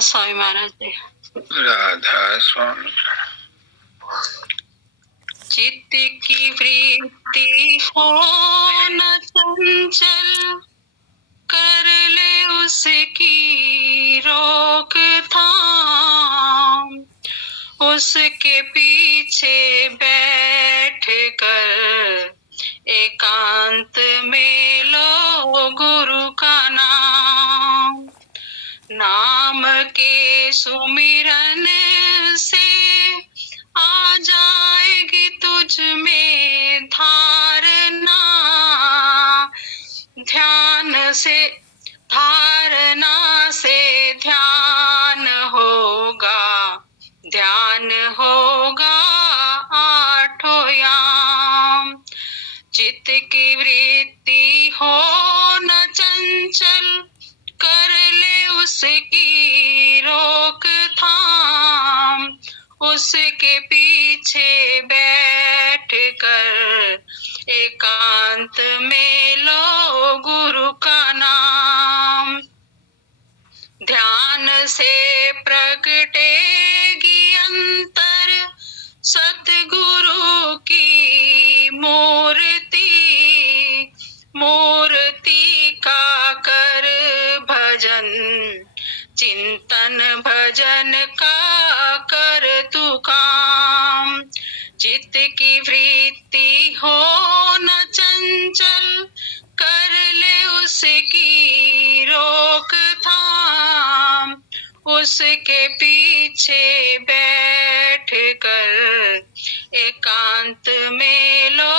स्वामी महाराज जी। राधा स्वामी। चित्त की वृत्ति हो न चंचल, कर ले उसकी रोकथाम। उसके पीछे बैठ कर एकांत में लो गुरु का नाम। नाम के सुमिरन से आ जाएगी तुझ में धारणा। ध्यान से धारणा से ध्यान होगा, ध्यान होगा आठों याम। चित्त की वृत्ति हो न चंचल, कर ले उसकी रोकथाम। उसके पीछे बैठ कर एकांत में लो गुरु का नाम। ध्यान से प्रगटेगी अंतर सतगुरु की मूर्ति। मूर्ति का कर भजन, चिंतन भजन का कर तू काम। चित्त की वृत्ति हो न चंचल, कर ले उसकी रोकथाम। उसके पीछे बैठ कर एकांत में लो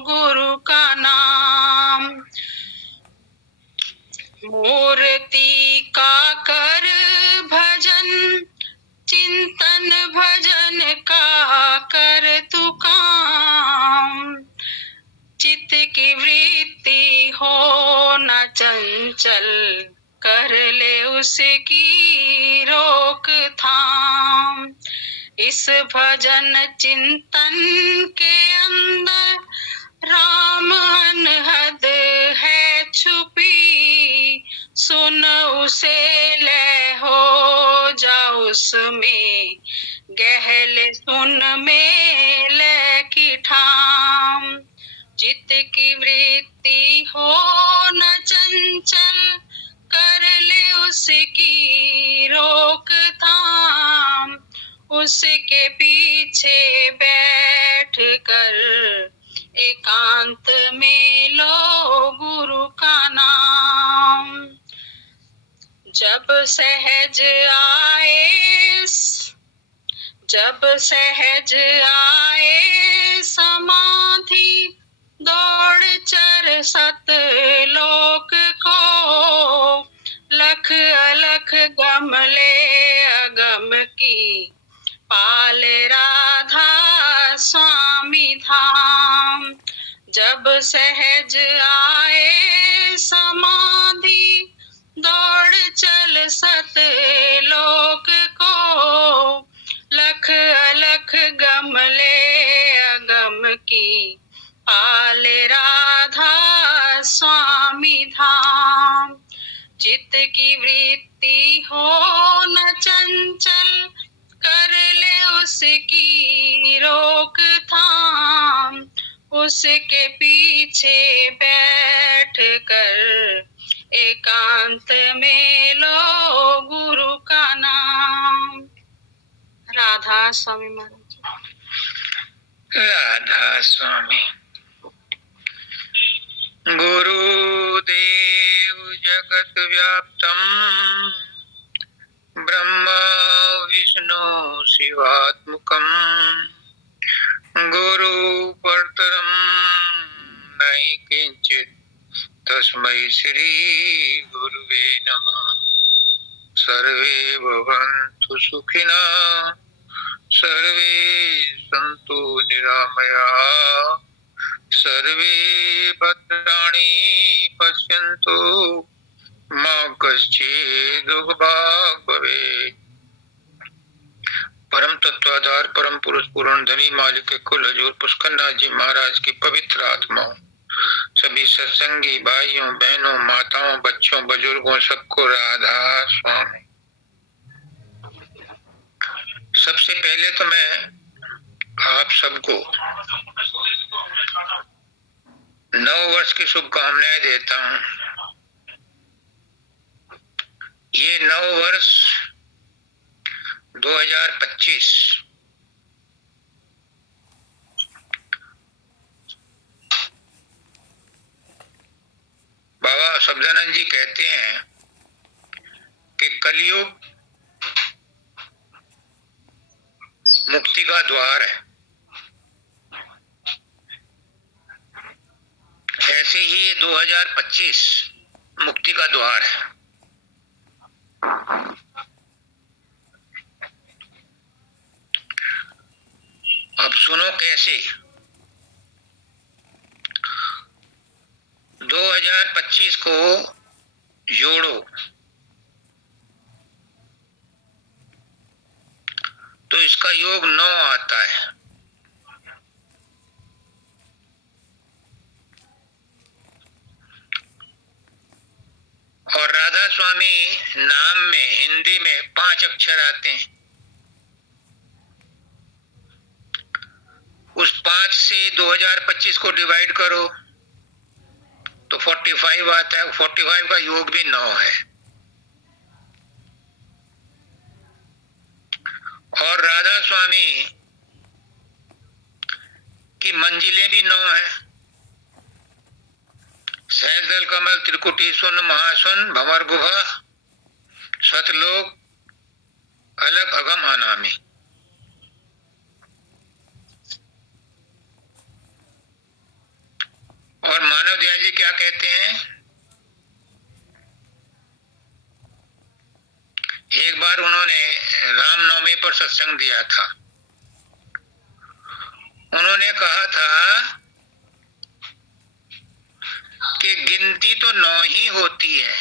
गुरु का नाम। मूर्ति का कर भजन, चिंतन भजन का कर तू काम। चित्त की वृत्ति हो न चंचल, कर ले उसकी रोकथाम। इस भजन चिंतन के अंदर राम अनहद है छुपी। सुन उसे ले हो जा उसमें, गहले सुन में ले की ठाम। चित्त की वृत्ति हो न चंचल, कर ले उसकी रोकथाम। उसके पीछे बैठ कर एकांत में लो गुरु का नाम। जब सहज आए, जब सहज आए समाधि, दौड़ चर सत लोक को। लख अलख गमले अगम की, पाल राधा स्वामी धाम। जब सहज आए समाधि, दौड़ चल सत लोक को। लख अलख गमले अगम की, पाल राधा स्वामी धाम। चित्त की वृत्ति हो न चंचल, कर ले उसकी रोकथाम। उसके पीछे बैठ कर एकांत में लो गुरु का नाम। राधा स्वामी महाराज। राधा स्वामी। गुरुदेव जगत व्याप्तम, ब्रह्म विष्णु शिवात्मकम। गुरु परतरम नहीं किंचित, तस्मै श्री गुरुवे नमः। सर्वे भवन्तु सुखिनः, सर्वे सन्तु निरामयाः। सर्वे भद्राणि पश्यन्तु, मा कश्चित् दुःखभाग् भवेत्। परम तत्वाधार परम पुरुष पूर्ण धनी मालिक के कुल हजूर पुष्करनाथ जी महाराज की पवित्र आत्माओं, सभी सत्संगी भाइयों बहनों माताओं बच्चों बुजुर्गों सबको राधा स्वामी। सबसे पहले तो मैं आप सबको नव वर्ष की शुभकामनाएं देता हूं। ये नव वर्ष 2025 बाबा शब्दानंद जी कहते हैं कि कलयुग मुक्ति का द्वार है। ऐसे ही ये 2025 मुक्ति का द्वार है। अब सुनो कैसे। 2025 को जोड़ो तो इसका योग 9 आता है। और राधा स्वामी नाम में हिंदी में 5 अक्षर आते हैं। उस 5 से 2025 को डिवाइड करो तो 45 आता है। 45 का योग भी 9 है। और राधा स्वामी की मंजिलें भी 9 है। सहजदल कमल त्रिकुटी सुन महासुन भंवर गुहा सतलोक अलग अगम अनामी। और मानव दयाल जी क्या कहते हैं? एक बार उन्होंने रामनवमी पर सत्संग दिया था। उन्होंने कहा था कि गिनती तो 9 ही होती है,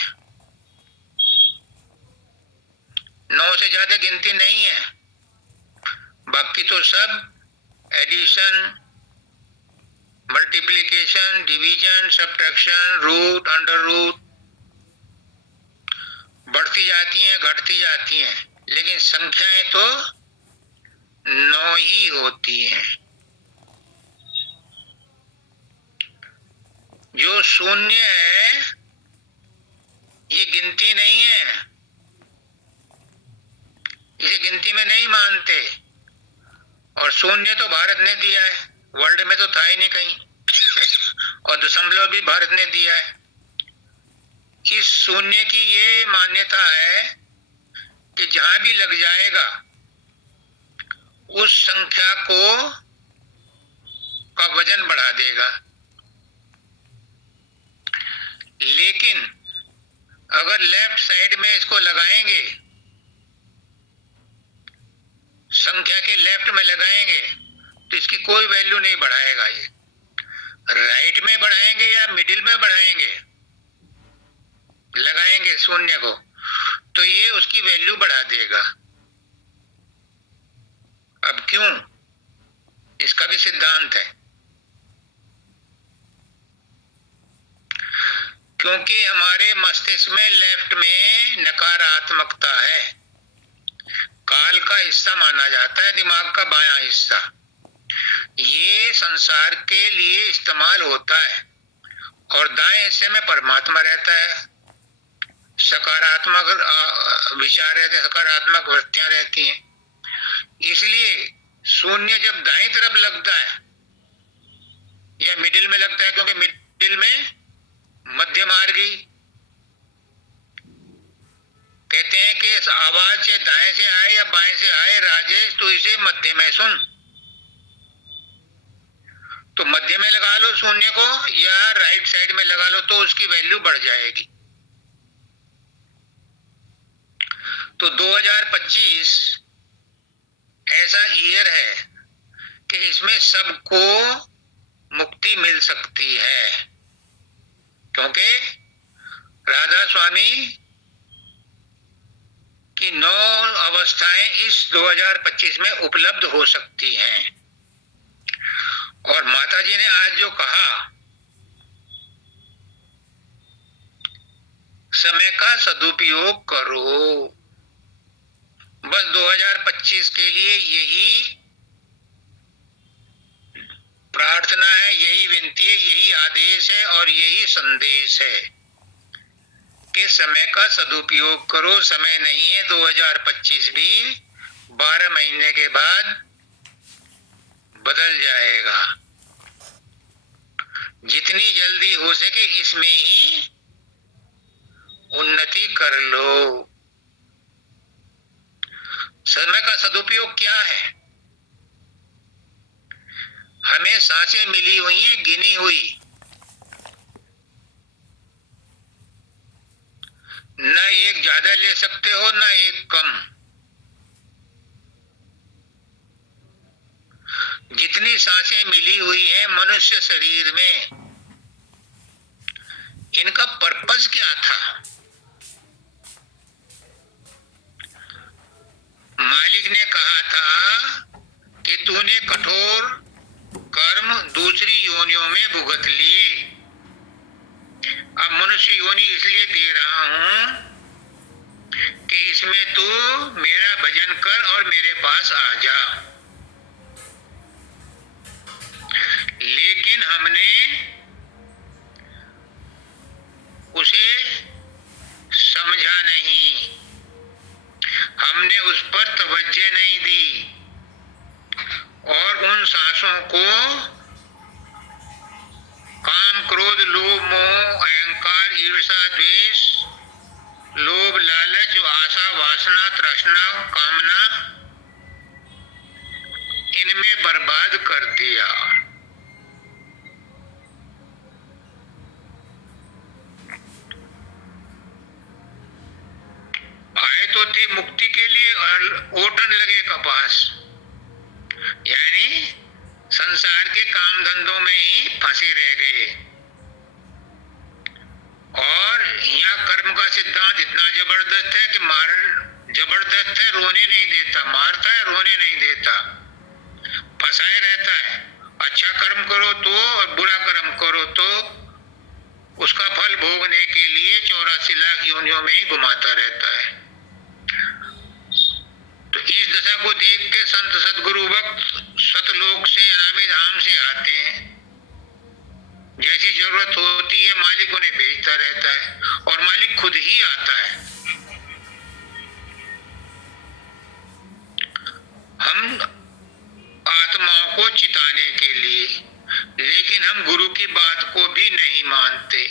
9 से ज्यादा गिनती नहीं है। बाकी तो सब addition, multiplication, division, subtraction, root, under root बढ़ती जाती हैं, घटती जाती हैं, लेकिन संख्याएं तो 9 ही होती हैं। जो शून्य है ये गिनती नहीं है, इसे गिनती में नहीं मानते। और शून्य तो भारत ने दिया है, वर्ल्ड में तो था ही नहीं कहीं। और दशमलव भी भारत ने दिया है। इस शून्य की ये मान्यता है कि जहां भी लग जाएगा उस संख्या को का वजन बढ़ा देगा। लेकिन अगर लेफ्ट साइड में इसको लगाएंगे, संख्या के लेफ्ट में लगाएंगे तो इसकी कोई वैल्यू नहीं बढ़ाएगा। ये राइट में बढ़ाएंगे या मिडिल में बढ़ाएंगे, लगाएंगे शून्य को, तो ये उसकी वैल्यू बढ़ा देगा। अब क्यों? इसका भी सिद्धांत है। क्योंकि हमारे मस्तिष्क में लेफ्ट में नकारात्मकता है। काल का हिस्सा माना जाता है दिमाग का बायां हिस्सा। ये संसार के लिए इस्तेमाल होता है और दाएं हिस्से में परमात्मा रहता है। सकारात्मक विचार रहते हैं, सकारात्मक वृत्तियां रहती हैं। इसलिए शून्य जब दाईं तरफ लगता है या मिडिल में लगता है, क्योंकि मिडिल में मध्य मार्गी कहते हैं कि इस आवाज से दाएं से आए या बाएं से आए राजेश, तो इसे मध्य में सुन। तो मध्य में लगा लो शून्य को या राइट साइड में लगा लो तो उसकी वैल्यू बढ़ जाएगी। तो 2025 ऐसा ईयर है कि इसमें सबको मुक्ति मिल सकती है, क्योंकि राधा स्वामी की 9 अवस्थाएं इस 2025 में उपलब्ध हो सकती हैं। और माता जी ने आज जो कहा, समय का सदुपयोग करो। बस 2025 2025 के लिए यही प्रार्थना है, यही विनती है, यही आदेश है और यही संदेश है कि समय का सदुपयोग करो। समय नहीं है, 2025 भी 12 महीने के बाद बदल जाएगा। जितनी जल्दी हो सके इसमें ही उन्नति कर लो। समय का सदुपयोग क्या है? हमें सांसें मिली हुई हैं, गिनी हुई, न एक ज्यादा ले सकते हो न एक कम। जितनी सांसें मिली हुई हैं मनुष्य शरीर में, इनका पर्पस क्या था? मालिक ने कहा था कि तूने कठोर कर्म दूसरी योनियों में भुगत लिए, अब मनुष्य योनि इसलिए दे रहा हूं कि इसमें तू मेरा भजन कर और मेरे पास आ जा। लेकिन हमने उसे समझा नहीं, हमने उस पर तवज्जो नहीं दी और उन सांसों को काम, क्रोध, लोभ, मोह, अहंकार, ईर्ष्या, द्वेष, लोभ, लालच, आशा, वासना, तृष्णा, कामना, इनमें बर्बाद कर दिया। आए तो थे मुक्ति के लिए और ओटन लगे कपास, यानी संसार के काम धंधों में ही फंसे रह गए। और यहाँ कर्म का सिद्धांत इतना जबरदस्त है कि जबरदस्त है, रोने नहीं देता, मारता है, रोने नहीं देता, फंसाए रहता है। अच्छा कर्म करो तो और बुरा कर्म करो तो उसका फल भोगने के लिए 84 लाख योनियों में ही घुमाता रहता है। तो इस दशा को देख के संत सदगुरु भक्त सतलोक से, अनामी धाम से आते हैं। जैसी जरूरत होती है मालिक उन्हें भेजता रहता है और मालिक खुद ही आता है। हम आत्माओं को चिताने के लिए, लेकिन हम गुरु की बात को भी नहीं मानते,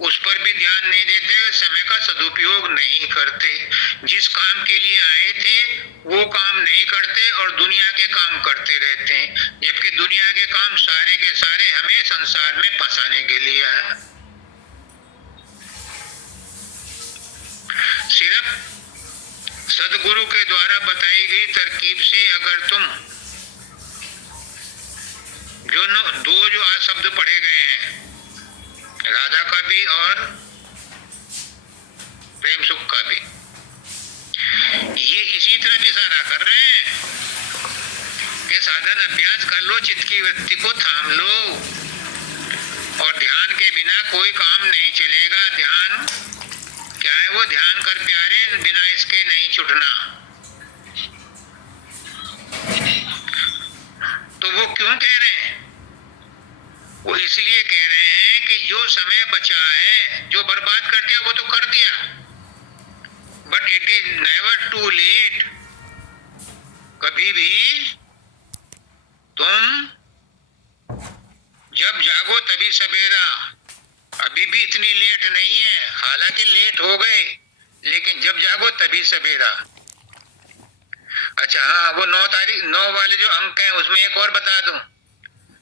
उस पर भी ध्यान नहीं देते, समय का सदुपयोग नहीं करते। जिस काम के लिए आए थे वो काम नहीं करते और दुनिया के काम करते रहते हैं, जबकि दुनिया के काम सारे के सारे हमें संसार में फंसाने के लिए है। सिर्फ सदगुरु के द्वारा बताई गई तरकीब से अगर तुम जो आज शब्द पढ़े गए हैं, राधा का भी और प्रेम सुख का भी, ये इसी तरह इशारा कर रहे हैं कि साधन अभ्यास कर लो, चित्त की वृत्ति को थाम लो और ध्यान के बिना कोई काम नहीं चलेगा। ध्यान क्या है? वो ध्यान कर प्यारे, बिना इसके नहीं छुटना। तो वो क्यों कह रहे हैं? वो इसलिए कह रहे हैं कि जो समय बचा है, जो बर्बाद कर दिया वो तो कर दिया, but it is never too late. कभी भी तुम जब जागो तभी सवेरा, अभी भी इतनी लेट नहीं है, हालांकि लेट हो गए, लेकिन जब जागो तभी सवेरा। अच्छा हाँ, वो 9 वाले जो अंक हैं उसमें एक और बता दूं,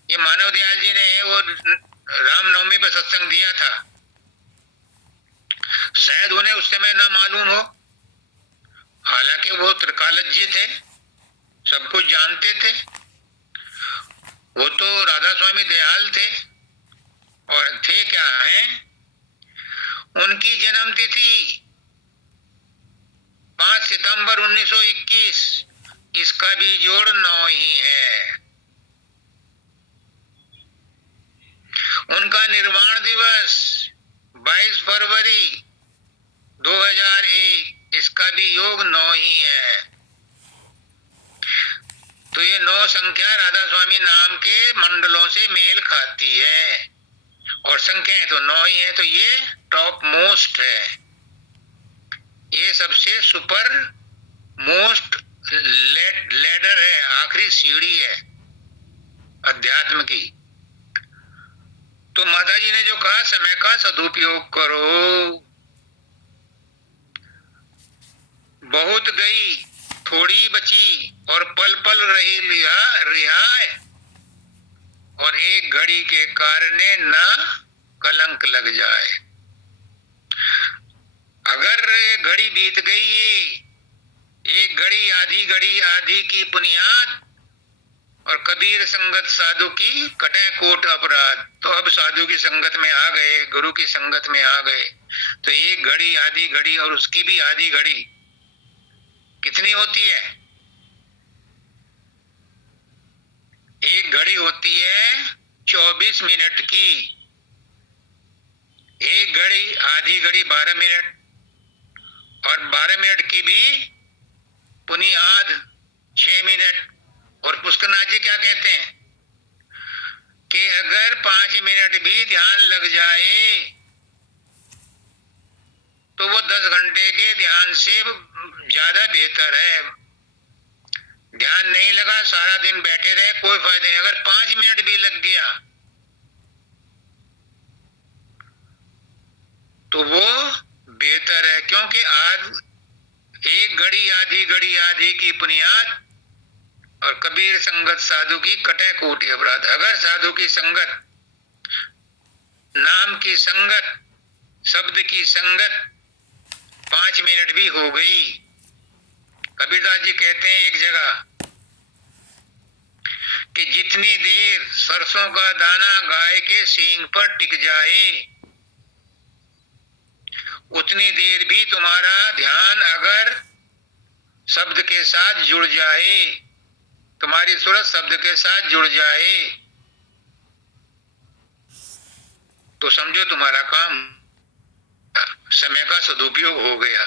ये मानव दयाल जी ने वो रामनवमी पर सत्संग दिया था, शायद उन्हें उस समय ना मालूम हो, हालांकि वो त्रिकालज्ञ थे, सब कुछ जानते थे। वो तो राधा स्वामी दयाल थे और थे क्या हैं, उनकी जन्म तिथि 5 सितंबर 1921, इसका भी जोड़ 9 ही है। उनका निर्वाण दिवस 22 फरवरी 2001, इसका भी योग 9 ही है। तो ये 9 संख्या राधा स्वामी नाम के मंडलों से मेल खाती है, और संख्याएं तो 9 ही है, तो ये टॉप मोस्ट है, ये सबसे सुपर मोस्ट लेडर है, आखिरी सीढ़ी है अध्यात्म की। तो माता जी ने जो कहा समय का सदुपयोग करो, बहुत गई थोड़ी बची और पल पल रही रिहाय, और एक घड़ी के कारण न कलंक लग जाए। अगर घड़ी बीत गई है, एक घड़ी आधी की बुनियाद, और कबीर संगत साधु की कटे कोट अपराध, तो अब साधु की संगत में आ गए, गुरु की संगत में आ गए, तो एक घड़ी आधी घड़ी और उसकी भी आधी घड़ी कितनी होती है? एक घड़ी होती है 24 मिनट की, एक घड़ी आधी घड़ी 12 मिनट, और 12 मिनट की भी बुनियाद 6 मिनट। और पुष्करनाथ जी क्या कहते हैं कि अगर 5 मिनट भी ध्यान लग जाए तो वो 10 घंटे के ध्यान से ज्यादा बेहतर है। ध्यान नहीं लगा, सारा दिन बैठे रहे, कोई फायदा नहीं। अगर 5 मिनट भी लग गया तो वो बेहतर है, क्योंकि आज एक घड़ी आधी की बुनियाद, और कबीर संगत साधु की कटे कोटि अपराध। अगर साधु की संगत, नाम की संगत, शब्द की संगत 5 मिनट भी हो गई, कबीरदास जी कहते हैं एक जगह कि जितनी देर सरसों का दाना गाय के सींग पर टिक जाए, उतनी देर भी तुम्हारा ध्यान अगर शब्द के साथ जुड़ जाए, तुम्हारी सूरत शब्द के साथ जुड़ जाए, तो समझो तुम्हारा काम, समय का सदुपयोग हो गया।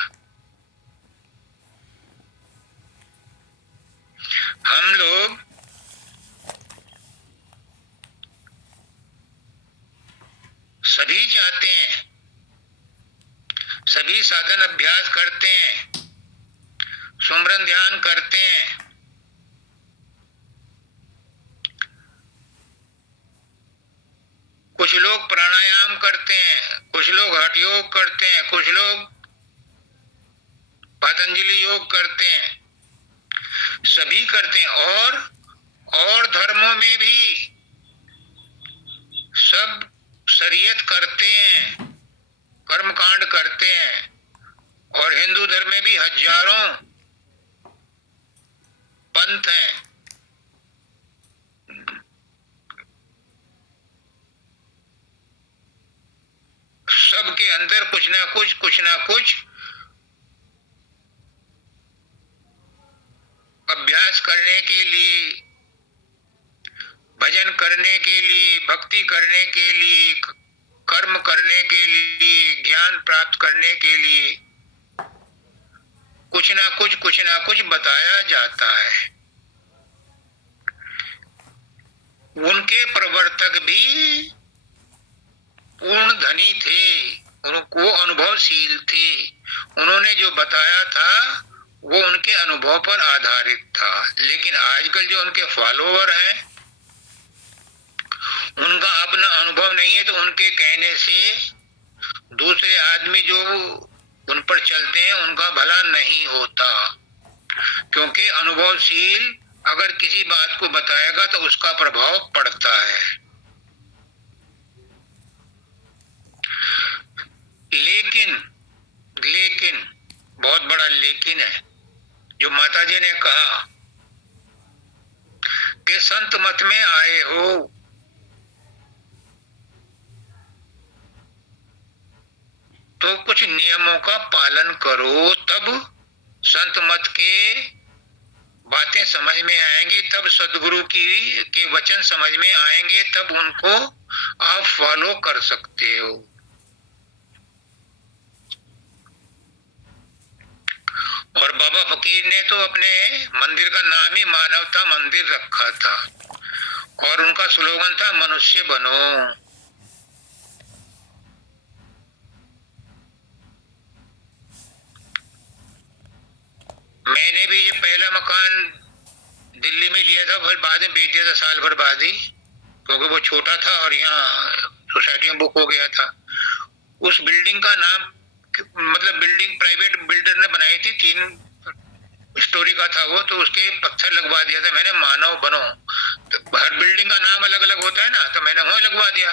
हम लोग सभी चाहते हैं, सभी साधन अभ्यास करते हैं, सुमरन ध्यान करते हैं, कुछ लोग प्राणायाम करते हैं, कुछ लोग हठ योग करते हैं, कुछ लोग पतंजलि योग करते हैं, सभी करते हैं। और धर्मों में भी सब शरीयत करते हैं, कर्मकांड करते हैं, और हिंदू धर्म में भी हजारों पंथ हैं। सबके अंदर कुछ ना कुछ अभ्यास करने के लिए, भजन करने के लिए, भक्ति करने के लिए, कर्म करने के लिए, ज्ञान प्राप्त करने के लिए कुछ ना कुछ बताया जाता है। उनके प्रवर्तक भी पूर्ण धनी थे, उनको अनुभवशील थे, उन्होंने जो बताया था वो उनके अनुभव पर आधारित था। लेकिन आजकल जो उनके फॉलोवर हैं, उनका अपना अनुभव नहीं है, तो उनके कहने से दूसरे आदमी जो उन पर चलते हैं उनका भला नहीं होता, क्योंकि अनुभवशील अगर किसी बात को बताएगा तो उसका प्रभाव पड़ता है। लेकिन बहुत बड़ा लेकिन है, जो माता जी ने कहा कि संत मत में आए हो तो कुछ नियमों का पालन करो, तब संत मत के बातें समझ में आएंगी, तब सदगुरु के वचन समझ में आएंगे, तब उनको आप फॉलो कर सकते हो। और बाबा फकीर ने तो अपने मंदिर का नाम ही मानवता मंदिर रखा था, और उनका स्लोगन था मनुष्य बनो। मैंने भी ये पहला मकान दिल्ली में लिया था, फिर बाद में बेच दिया था साल भर बाद ही, क्योंकि वो छोटा था और यहाँ सोसाइटी में बुक हो गया था। उस बिल्डिंग का नाम, मतलब बिल्डिंग प्राइवेट बिल्डर ने बनाई थी, 3 स्टोरी का था वो, तो उसके पत्थर लगवा दिया था मैंने, मानव बनो। तो हर बिल्डिंग का नाम अलग अलग होता है ना, तो मैंने वहीं लगवा दिया।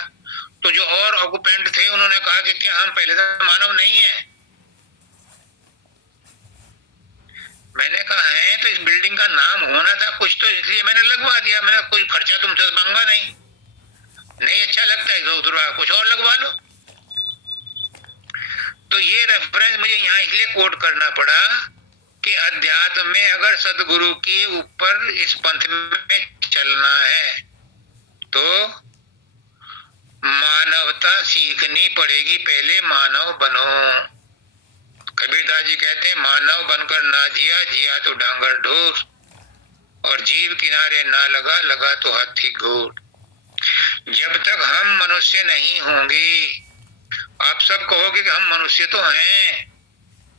तो जो और ऑक्यूपेंट थे उन्होंने कहा कि क्या हम पहले से मानव नहीं है? मैंने कहा है, तो इस बिल्डिंग का नाम होना था कुछ, तो इसलिए मैंने लगवा दिया। मैंने कोई खर्चा तुमसे मांगा नहीं, नहीं अच्छा लगता है तो कुछ और लगवा लो। तो ये रेफरेंस मुझे यहाँ इसलिए कोट करना पड़ा कि अध्यात्म में अगर सदगुरु के ऊपर इस पंथ में चलना है तो मानवता सीखनी पड़ेगी, पहले मानव बनो। कबीरदास जी कहते हैं, मानव बनकर ना जिया, जिया तो डांगर ढोर, और जीव किनारे ना लगा, लगा तो हाथी घोड़। जब तक हम मनुष्य नहीं होंगे, आप सब कहोगे कि हम मनुष्य तो हैं।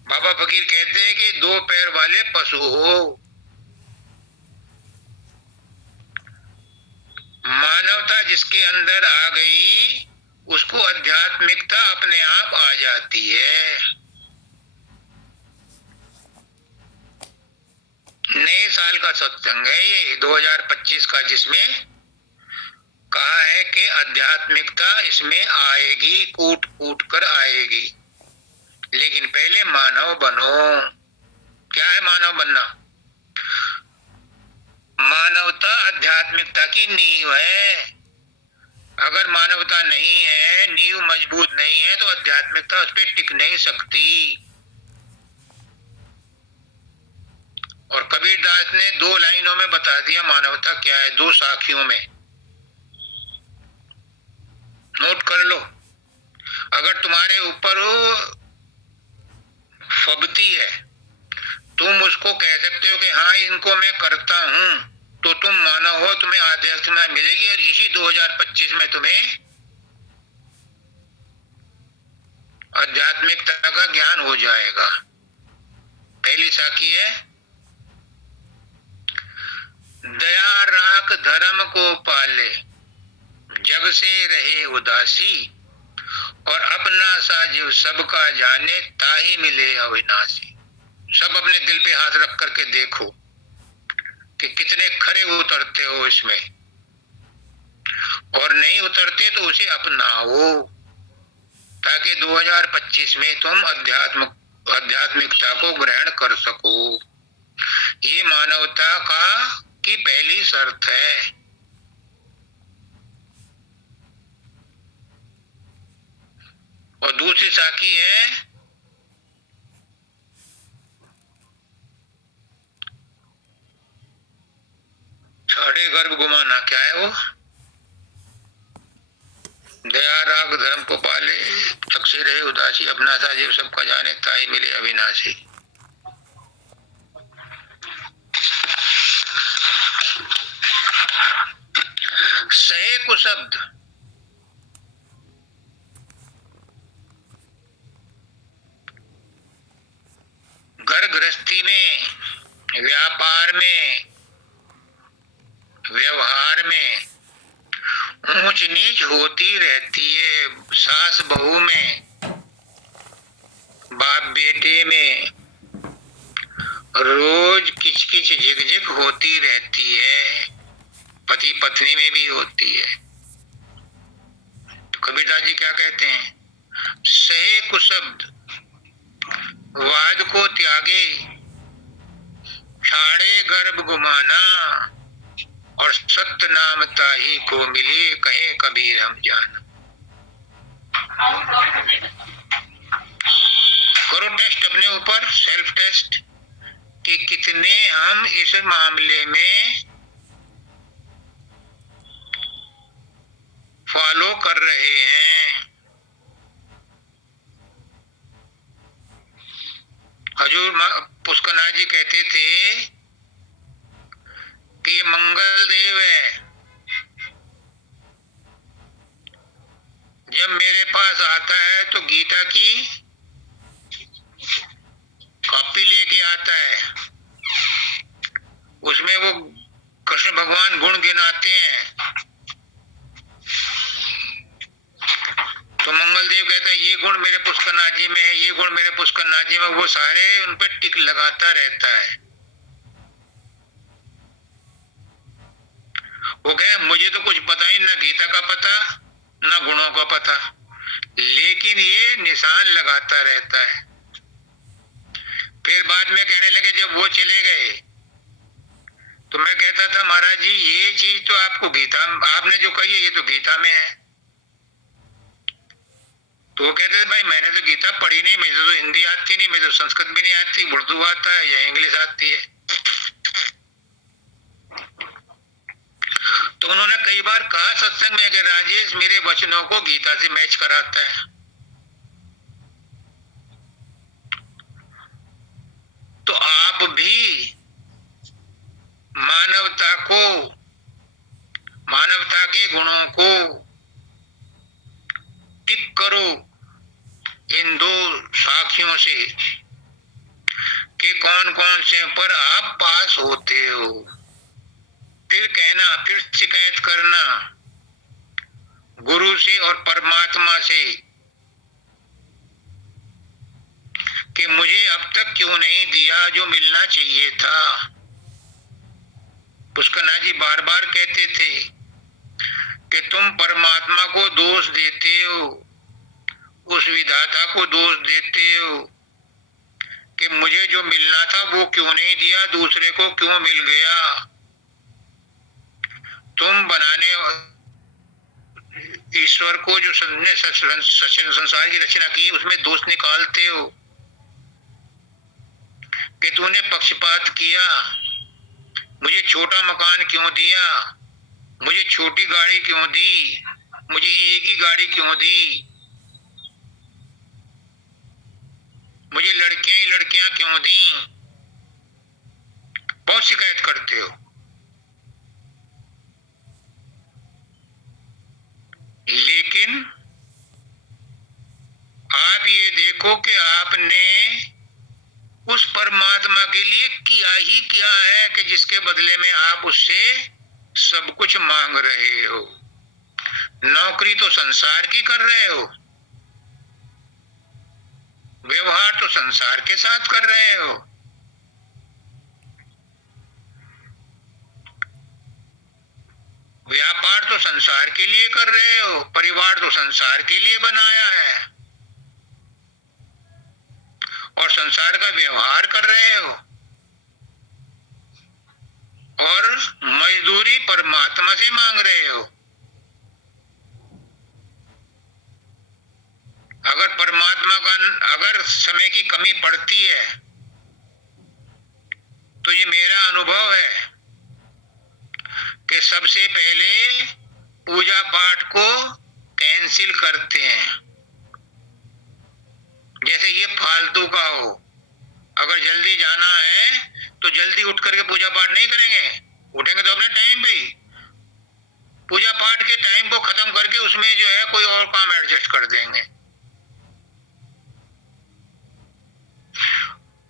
बाबा फकीर कहते हैं कि 2 पैर वाले पशु हो। मानवता जिसके अंदर आ गई, उसको आध्यात्मिकता अपने आप आ जाती है। नए साल का सत्संग है ये 2025 का, जिसमें कहा है कि आध्यात्मिकता इसमें आएगी, कूट कूट कर आएगी, लेकिन पहले मानव बनो। क्या है मानव बनना? मानवता आध्यात्मिकता की नींव है। अगर मानवता नहीं है, नींव मजबूत नहीं है, तो आध्यात्मिकता उस पर टिक नहीं सकती। और कबीरदास ने 2 लाइनों में बता दिया मानवता क्या है, 2 साखियों में। नोट कर लो। अगर तुम्हारे ऊपर फबती है, तुम उसको कह सकते हो कि हाँ इनको मैं करता हूं, तो तुम मानव हो, तुम्हें आध्यात्मिकता मिलेगी, और इसी 2025 में तुम्हें आध्यात्मिकता का ज्ञान हो जाएगा। पहली साखी है, दया राख धर्म को पाले, जग से रहे उदासी, और अपना सा जीव सबका जाने, ताही मिले अविनाशी। सब अपने दिल पे हाथ रख करके देखो कि कितने खरे उतरते हो इसमें, और नहीं उतरते तो उसे अपनाओ, ताकि 2025 में तुम आध्यात्मिकता को ग्रहण कर सको। ये मानवता का की पहली शर्त है। और दूसरी साखी है, साढ़े गर्भ गुमाना। क्या है वो? दया राग धर्म को पाले, जग से रहे उदासी, अपना सा जीव सबका जाने, ताई मिले अविनाशी। सहे कुशब्द, घर गृहस्थी में, व्यापार में, व्यवहार में ऊंच नीच होती रहती है। सास बहू में, बाप बेटे में रोज किचकिच झिकझिक होती रहती है, पति पत्नी में भी होती है। तो कबीरदास जी क्या कहते हैं? सहे कुशब्द, वाद को त्यागे, छाड़े गर्भ गुमाना, और सत्य नाम ताही को मिले, कहे कबीर हम जान। करो टेस्ट अपने ऊपर, सेल्फ टेस्ट, कि कितने हम इस मामले में फॉलो कर रहे हैं। हजूर पुष्करनाथ जी कहते थे कि ये मंगल देव है, जब मेरे पास आता है तो गीता की कॉपी लेके आता है, उसमें वो कृष्ण भगवान गुण गिनाते हैं। तो मंगल देव कहता है ये गुण मेरे पुष्करनाथ जी में है, ये गुण मेरे पुष्करनाथ जी में, वो सारे उन पे टिक लगाता रहता है। वो कहे मुझे तो कुछ पता ही, ना गीता का पता ना गुणों का पता, लेकिन ये निशान लगाता रहता है। फिर बाद में कहने लगे जब वो चले गए तो मैं कहता था महाराज जी ये चीज तो आपको गीता, आपने जो कही है ये तो गीता में है। तो वो कहते थे भाई मैंने तो गीता पढ़ी नहीं, मुझे तो हिंदी आती नहीं, मुझे तो संस्कृत भी नहीं आती, उर्दू आता है या इंग्लिश आती है। तो उन्होंने कई बार कहा सत्संग में कि राजेश मेरे वचनों को गीता से मैच कराता है। तो आप भी मानवता को, मानवता के गुणों को टिक करो इन दो साखियों से कि कौन कौन से पर आप पास होते हो। फिर कहना, फिर शिकायत करना गुरु से और परमात्मा से कि मुझे अब तक क्यों नहीं दिया जो मिलना चाहिए था। पुष्करनाथ जी बार बार कहते थे कि तुम परमात्मा को दोष देते हो, उस विधाता को दोष देते हो कि मुझे जो मिलना था वो क्यों नहीं दिया, दूसरे को क्यों मिल गया। तुम बनाने ईश्वर को जो संसार की रचना की उसमें दोष निकालते हो कि तूने पक्षपात किया, मुझे छोटा मकान क्यों दिया, मुझे छोटी गाड़ी क्यों दी, मुझे एक ही गाड़ी क्यों दी, मुझे लड़कियां ही लड़कियां क्यों दी। बहुत शिकायत करते हो। लेकिन आप ये देखो कि आपने उस परमात्मा के लिए किया ही क्या है कि जिसके बदले में आप उससे सब कुछ मांग रहे हो। नौकरी तो संसार की कर रहे हो, व्यवहार तो संसार के साथ कर रहे हो, व्यापार तो संसार के लिए कर रहे हो, परिवार तो संसार के लिए बनाया है और संसार का व्यवहार कर रहे हो, और मजदूरी परमात्मा से मांग रहे हो। अगर परमात्मा का, अगर समय की कमी पड़ती है तो ये मेरा अनुभव है कि सबसे पहले पूजा पाठ को कैंसिल करते हैं। जैसे ये फालतू का हो, अगर जल्दी जाना है तो जल्दी उठ करके पूजा पाठ नहीं करेंगे, उठेंगे तो अपने टाइम पे ही, पूजा पाठ के टाइम को खत्म करके उसमें जो है कोई और काम एडजस्ट कर देंगे।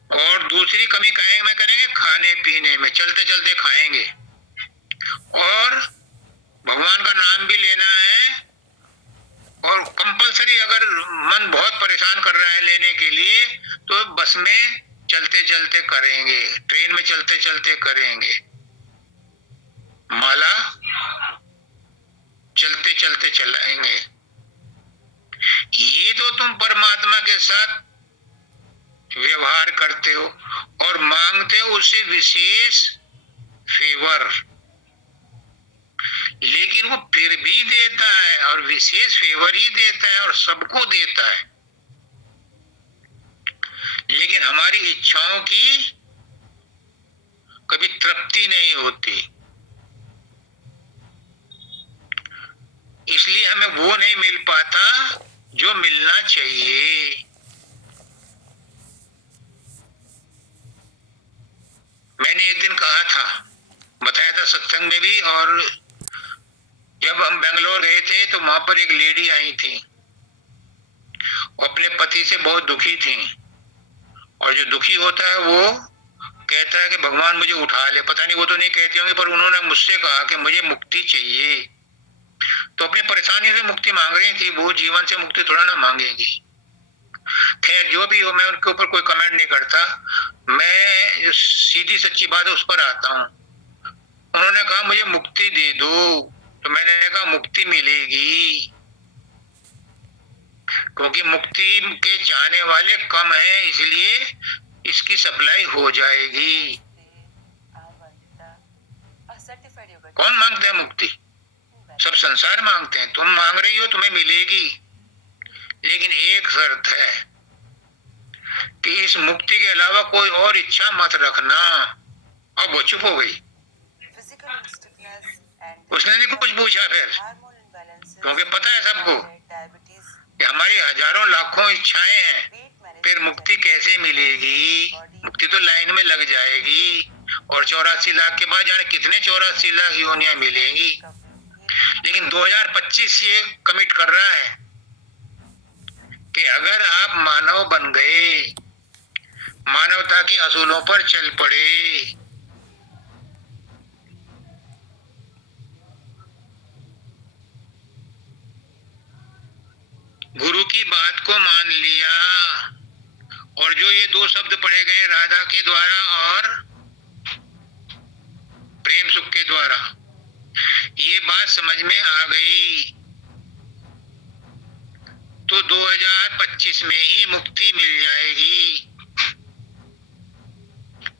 और दूसरी कमी कहेंगे में करेंगे खाने पीने में, चलते चलते खाएंगे। और भगवान का नाम भी लेना है और कंपलसरी, अगर मन बहुत परेशान कर रहा है लेने के लिए तो बस में चलते चलते करेंगे, ट्रेन में चलते चलते करेंगे, माला चलते चलते चलाएंगे। ये तो तुम परमात्मा के साथ व्यवहार करते हो और मांगते हो उससे विशेष फेवर, लेकिन वो फिर भी देता है और विशेष फेवर ही देता है और सबको देता है। लेकिन हमारी इच्छाओं की कभी तृप्ति नहीं होती, इसलिए हमें वो नहीं मिल पाता जो मिलना चाहिए। मैंने एक दिन कहा था, बताया था सत्संग में भी, और जब हम बेंगलोर गए थे तो वहां पर एक लेडी आई थी, वो अपने पति से बहुत दुखी थी, और जो दुखी होता है वो कहता है कि भगवान मुझे उठा ले। पता नहीं वो तो नहीं कहती होंगी, पर उन्होंने मुझसे कहा कि मुझे मुक्ति चाहिए। तो अपनी परेशानी से मुक्ति मांग रही थी, वो जीवन से मुक्ति थोड़ा ना मांगेगी। खैर जो भी हो, मैं उनके ऊपर कोई कमेंट नहीं करता। मैं जो सीधी सच्ची बात है उस पर आता हूँ। उन्होंने कहा मुझे मुक्ति दे दो, तो मैंने कहा मुक्ति मिलेगी, क्योंकि मुक्ति के चाहने वाले कम हैं, इसलिए इसकी सप्लाई हो जाएगी। कौन मांगता है मुक्ति? सब संसार मांगते हैं। तुम मांग रही हो, तुम्हें मिलेगी, लेकिन एक शर्त है कि इस मुक्ति के अलावा कोई और इच्छा मत रखना। अब वो चुप हो गई, उसने नहीं कुछ पूछा फिर, क्योंकि पता है सबको कि हमारी हजारों लाखों इच्छाएं हैं, फिर मुक्ति कैसे मिलेगी? मुक्ति तो लाइन में लग जाएगी, और 84 लाख के बाद जाने कितने 84 लाख योनियां मिलेंगी। लेकिन 2025 ये कमिट कर रहा है कि अगर आप मानव बन गए, मानवता के असूलों पर चल पड़े, गुरु की बात को मान लिया, और जो ये दो शब्द पढ़े गए राधा के द्वारा और प्रेम सुख के द्वारा, ये बात समझ में आ गई, तो 2025 में ही मुक्ति मिल जाएगी,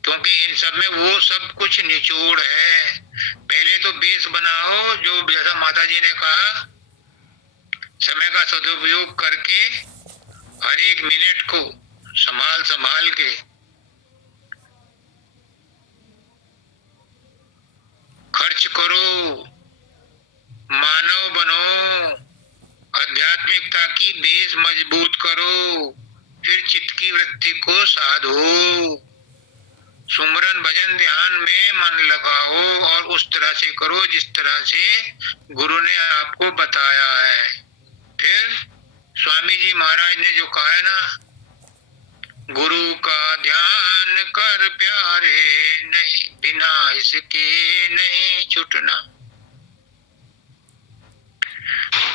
क्योंकि इन सब में वो सब कुछ निचोड़ है। पहले तो बेस बनाओ, जो जैसा माता जी ने कहा, समय का सदुपयोग करके हर एक मिनट को संभाल संभाल के खर्च करो, मानव बनो, आध्यात्मिकता की बेस मजबूत करो, फिर चित्त की वृत्ति को साधो, सुमरन भजन ध्यान में मन लगाओ, और उस तरह से करो जिस तरह से गुरु ने आपको बताया है। फिर स्वामी जी महाराज ने जो कहा है ना, गुरु का ध्यान कर प्यारे, नहीं बिना इसके नहीं छूटना।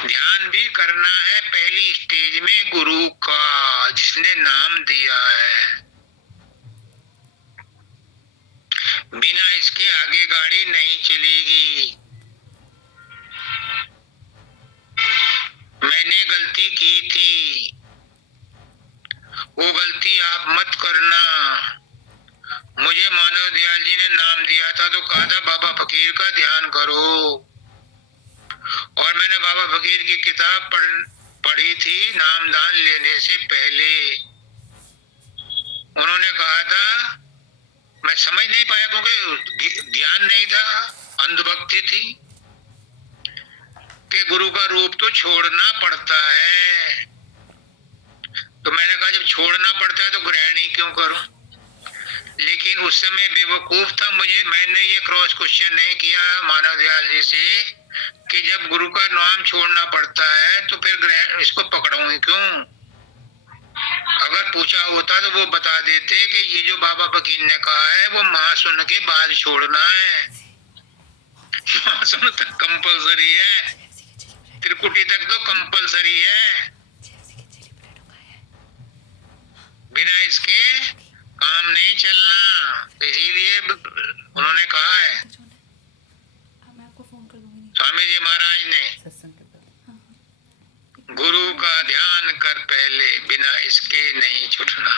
ध्यान भी करना है पहली स्टेज में गुरु का, जिसने नाम दिया है। बिना इसके आगे गाड़ी नहीं चलेगी। मैंने गलती की थी, वो गलती आप मत करना। मुझे मानव दयाल जी ने नाम दिया था तो कहा था बाबा फकीर का ध्यान करो, और मैंने बाबा फकीर की किताब पढ़ी थी नामदान लेने से पहले। उन्होंने कहा था, मैं समझ नहीं पाया क्योंकि ज्ञान नहीं था, अंधभक्ति थी, कि गुरु का रूप तो छोड़ना पड़ता है। तो मैंने कहा जब छोड़ना पड़ता है तो ग्रहण ही क्यों करूं? लेकिन उस समय बेवकूफ था मैंने ये क्रॉस क्वेश्चन नहीं किया मानव दयाल जी से कि जब गुरु का नाम छोड़ना पड़ता है तो फिर ग्रहण इसको पकड़ूं क्यों? अगर पूछा होता तो वो बता देते कि ये जो बाबा फकीर ने कहा है वो महासुन के बाद छोड़ना है। महासुन तक कंपलसरी है, त्रिकुटी तक तो कंपलसरी है, बिना इसके काम नहीं चलना। इसीलिए उन्होंने कहा है स्वामी जी महाराज ने, गुरु का ध्यान कर पहले, बिना इसके नहीं छूटना।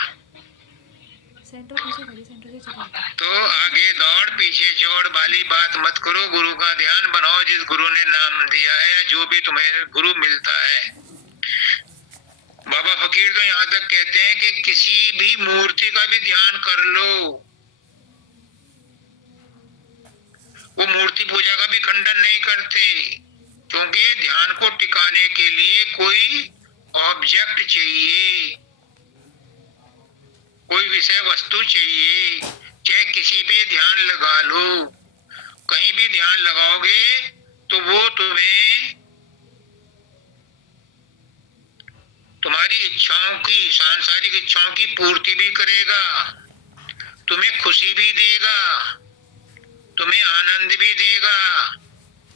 तो आगे दौड़ पीछे छोड़ वाली बात मत करो, गुरु का ध्यान बनाओ जिस गुरु ने नाम दिया है, या जो भी तुम्हें गुरु मिलता है। बाबा फकीर तो यहाँ तक कहते हैं कि किसी भी मूर्ति का भी ध्यान कर लो, वो मूर्ति पूजा का भी खंडन नहीं करते, क्योंकि ध्यान को टिकाने के लिए कोई ऑब्जेक्ट चाहिए, कोई विषय वस्तु चाहिए, चाहे किसी पे ध्यान लगा लो, कहीं भी ध्यान लगाओगे तो वो तुम्हें तुम्हारी इच्छाओं की, सांसारिक इच्छाओं की पूर्ति भी करेगा, तुम्हें खुशी भी देगा, तुम्हें आनंद भी देगा,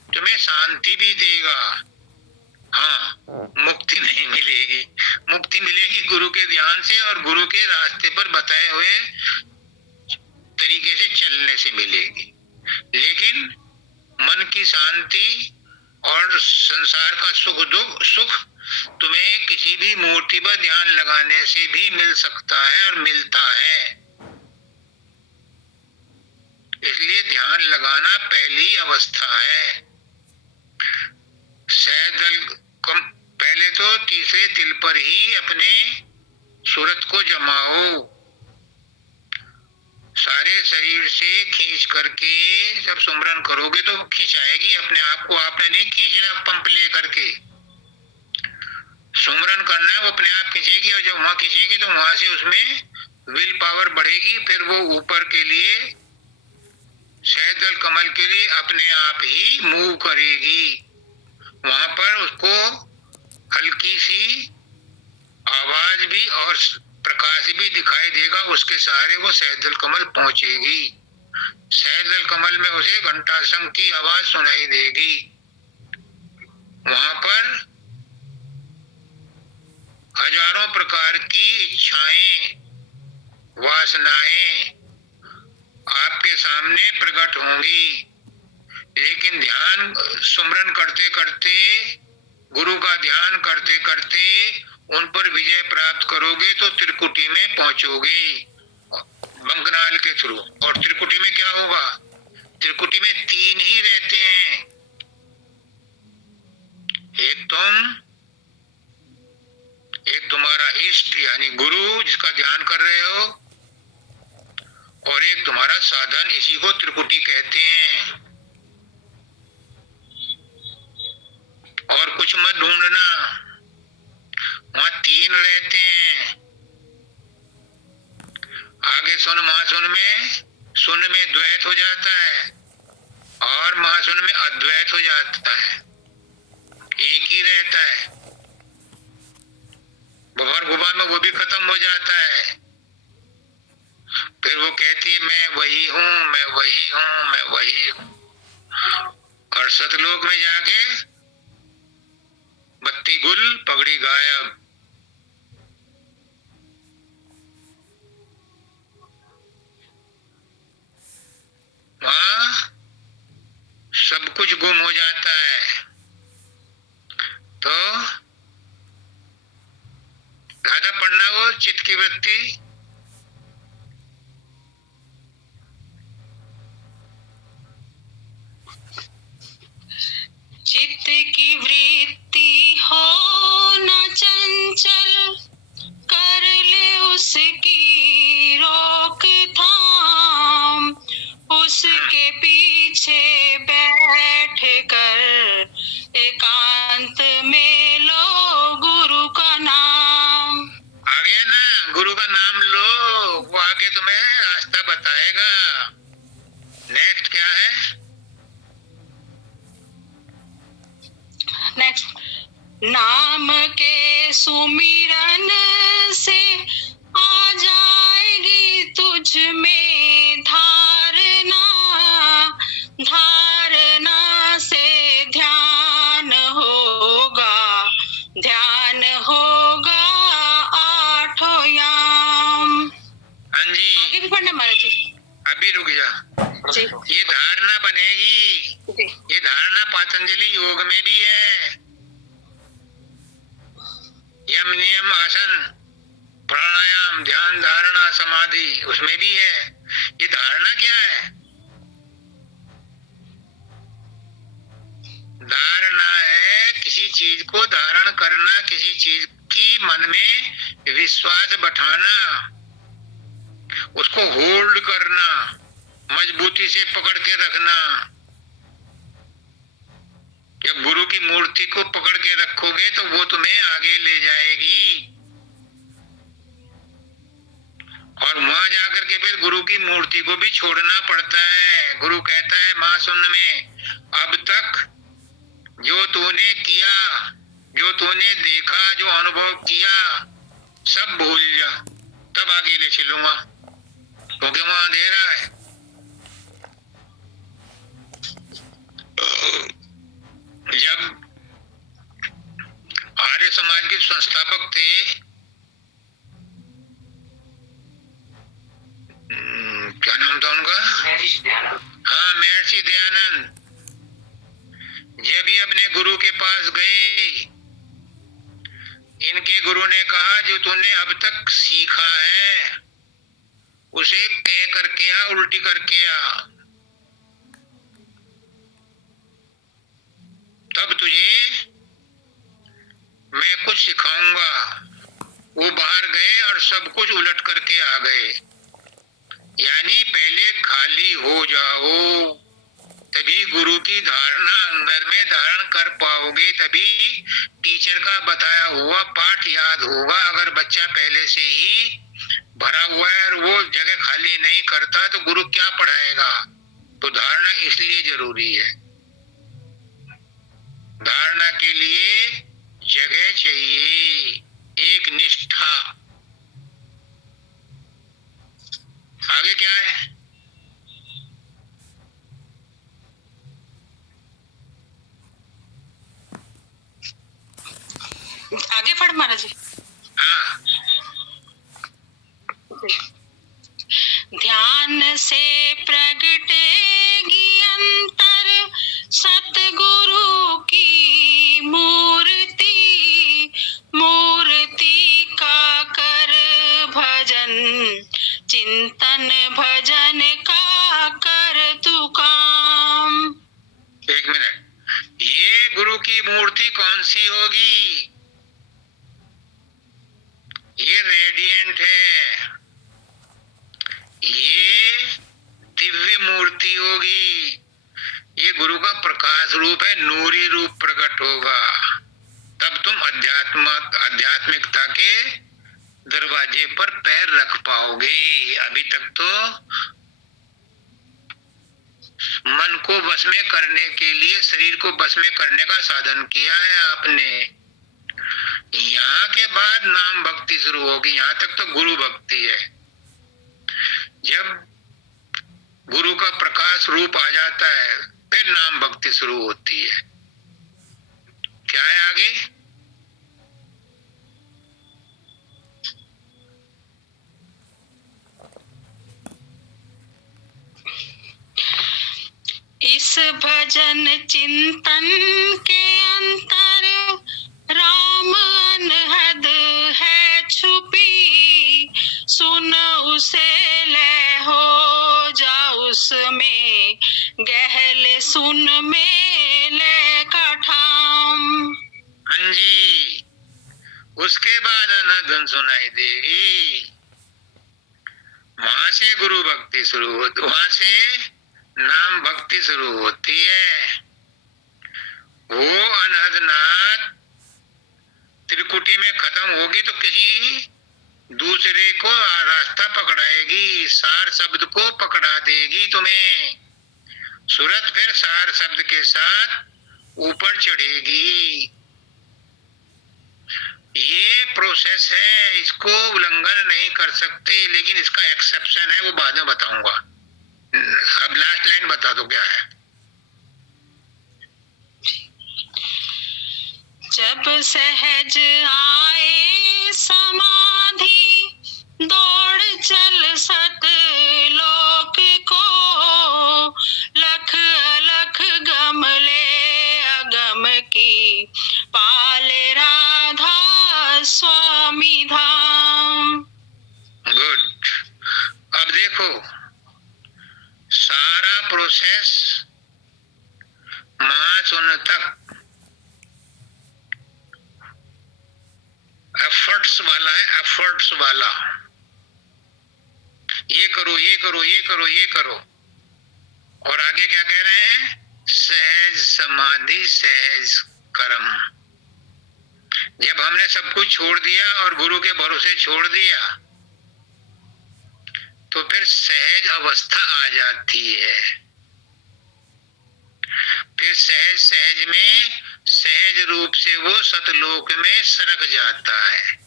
तुम्हें शांति भी देगा। हाँ, मुक्ति नहीं मिलेगी। मुक्ति मिलेगी गुरु के ध्यान से और गुरु के रास्ते पर बताए हुए तरीके से चलने से मिलेगी। लेकिन मन की शांति और संसार का सुख तुम्हें किसी भी मूर्ति पर ध्यान लगाने से भी मिल सकता है और मिलता है। इसलिए ध्यान लगाना पहली अवस्था है। पहले तो तीसरे तिल पर ही अपने सूरत को जमाओ, सारे शरीर से खींच करके जब सुमरन करोगे तो खिंचाएगी अपने आप को, आपने नहीं खींचना पंप ले करके। सुमरन करना है, वो अपने आप खींचेगी और जब वहां खींचेगी तो वहां से उसमें विल पावर बढ़ेगी, फिर वो ऊपर के लिए, सहजल कमल के लिए अपने आप ही मूव करेगी। वहां पर उसको हल्की सी आवाज भी और प्रकाश भी दिखाई देगा, उसके सहारे वो सहजल कमल पहुंचेगी। सहजल कमल में उसे घंटा शंख की आवाज सुनाई देगी। वहां पर हजारों प्रकार की इच्छाएं, वासनाएं आपके सामने प्रकट होंगी। लेकिन ध्यान सुमरन करते करते, गुरु का ध्यान करते करते उन पर विजय प्राप्त करोगे तो त्रिकुटी में पहुंचोगे बंकनाल के थ्रू। और त्रिकुटी में क्या होगा? त्रिकुटी में तीन ही रहते हैं, एक तुम्हारा इष्ट यानी गुरु जिसका ध्यान कर रहे हो, और एक तुम्हारा साधन, इसी को त्रिकुटी कहते हैं। और कुछ मत ढूंढना, वहां तीन रहते हैं। आगे सुन महासुन में द्वैत हो जाता है और महासुन में अद्वैत हो जाता है, एक ही रहता है। भंवर गुफा में वो भी खत्म हो जाता है। फिर वो कहती है मैं वही हूं, मैं वही हूं, मैं वही हूं। और सतलोक में जाके बत्ती गुल पगड़ी गायब। वहां सब कुछ गुम हो जाता है। तो ज्यादा पढ़ना वो चित्त की वृत्ति, चित्त की वृत्ति हो न चंचल, कर ले उसकी रोकथाम, उसके पीछे बैठ कर एकांत में लो गुरु का नाम। आ गया ना? गुरु का नाम लो, वो आगे तुम्हें रास्ता बताएगा। नेक्स्ट क्या है? नेक्स्ट, नाम के सुमिरन से आ जाएगी तुझ में धारणा, धारणा से ध्यान होगा आठों याम। हाँ जी, आगे भी पढ़ना महाराज जी। अभी रुक जा जी। ये धारणा बनेगी। जी। ये धारणा पातंजलि योग में भी है। यम नियम आसन प्राणायाम ध्यान धारणा समाधि उसमें भी है। ये धारणा क्या है? धारणा है किसी चीज को धारण करना, किसी चीज की मन में विश्वास बैठाना, उसको होल्ड करना, मजबूती से पकड़ के रखना। जब गुरु की मूर्ति को पकड़ के रखोगे तो वो तुम्हें आगे ले जाएगी। और वहां जाकर के फिर गुरु की मूर्ति को भी छोड़ना पड़ता है। गुरु कहता है महाशून्य में, अब तक जो तूने किया, जो तूने देखा, जो अनुभव किया, सब भूल जा, तब आगे ले चलूंगा, क्योंकि वहां अंधेरा है। जब आर्य समाज के संस्थापक थे, क्या नाम था उनका? हाँ, महर्षि दयानंद। जब ये अपने गुरु के पास गए, इनके गुरु ने कहा जो तूने अब तक सीखा है उसे कह करके आ, उल्टी करके आ, तब तुझे मैं कुछ सिखाऊंगा। वो बाहर गए और सब कुछ उलट करके आ गए। यानी पहले खाली हो जाओ, तभी गुरु की धारणा अंदर में धारण कर पाओगे, तभी टीचर का बताया हुआ पाठ याद होगा। अगर बच्चा पहले से ही भरा हुआ है और वो जगह खाली नहीं करता तो गुरु क्या पढ़ाएगा? तो धारणा इसलिए जरूरी है। धारणा के लिए जगह चाहिए, एक निष्ठा। आगे क्या है? आगे पढ़ महाराज जी। हाँ, ध्यान से प्रगटेगी अंतर सतगुरु की मूर्ति, मूर्ति का कर भजन, चिंतन भजन का कर तू काम। एक मिनट, ये गुरु की मूर्ति कौन सी होगी? ये रेडिएंट है, ये दिव्य मूर्ति होगी। ये गुरु का प्रकाश रूप है, नूरी रूप प्रकट होगा। तब तुम आध्यात्मिकता के दरवाजे पर पैर रख पाओगे। अभी तक तो मन को बस में करने के लिए, शरीर को बस में करने का साधन किया है आपने। यहाँ के बाद नाम भक्ति शुरू होगी। यहाँ तक तो गुरु भक्ति है। जब गुरु का प्रकाश रूप आ जाता है फिर नाम भक्ति शुरू होती है। क्या है आगे? इस भजन चिंतन के अंतर राम अनहद है छुपी, सुन उसे ले हो जा उसमें, गहल सुन मेले का ठाम। हाँ जी, उसके बाद अनधन सुनाई देगी। वहां से गुरु भक्ति शुरू होती, वहां से नाम भक्ति शुरू होती है। वो अनहदनाथ त्रिकुटी में खत्म होगी तो किसी दूसरे को रास्ता पकड़ाएगी, सार शब्द को पकड़ा देगी तुम्हें। सूरत फिर सार शब्द के साथ ऊपर चढ़ेगी। ये प्रोसेस है, इसको उल्लंघन नहीं कर सकते, लेकिन इसका एक्सेप्शन है, वो बाद में बताऊंगा। अब लास्ट लाइन बता दो क्या है। जब सहज आए समाधि, दौड़ चल सत लोक को, लख अलख गमले अगम की, पाले राधा स्वामी धाम। गुड। अब देखो, सारा प्रोसेस महाशून्य तक एफर्ट्स वाला है, एफर्ट्स वाला। ये करो, ये करो, ये करो, ये करो। और आगे क्या कह रहे हैं? सहज समाधि, सहज कर्म। जब हमने सब कुछ छोड़ दिया और गुरु के भरोसे छोड़ दिया तो फिर सहज अवस्था आ जाती है। फिर सहज सहज में सहज रूप से वो सतलोक में सरक जाता है।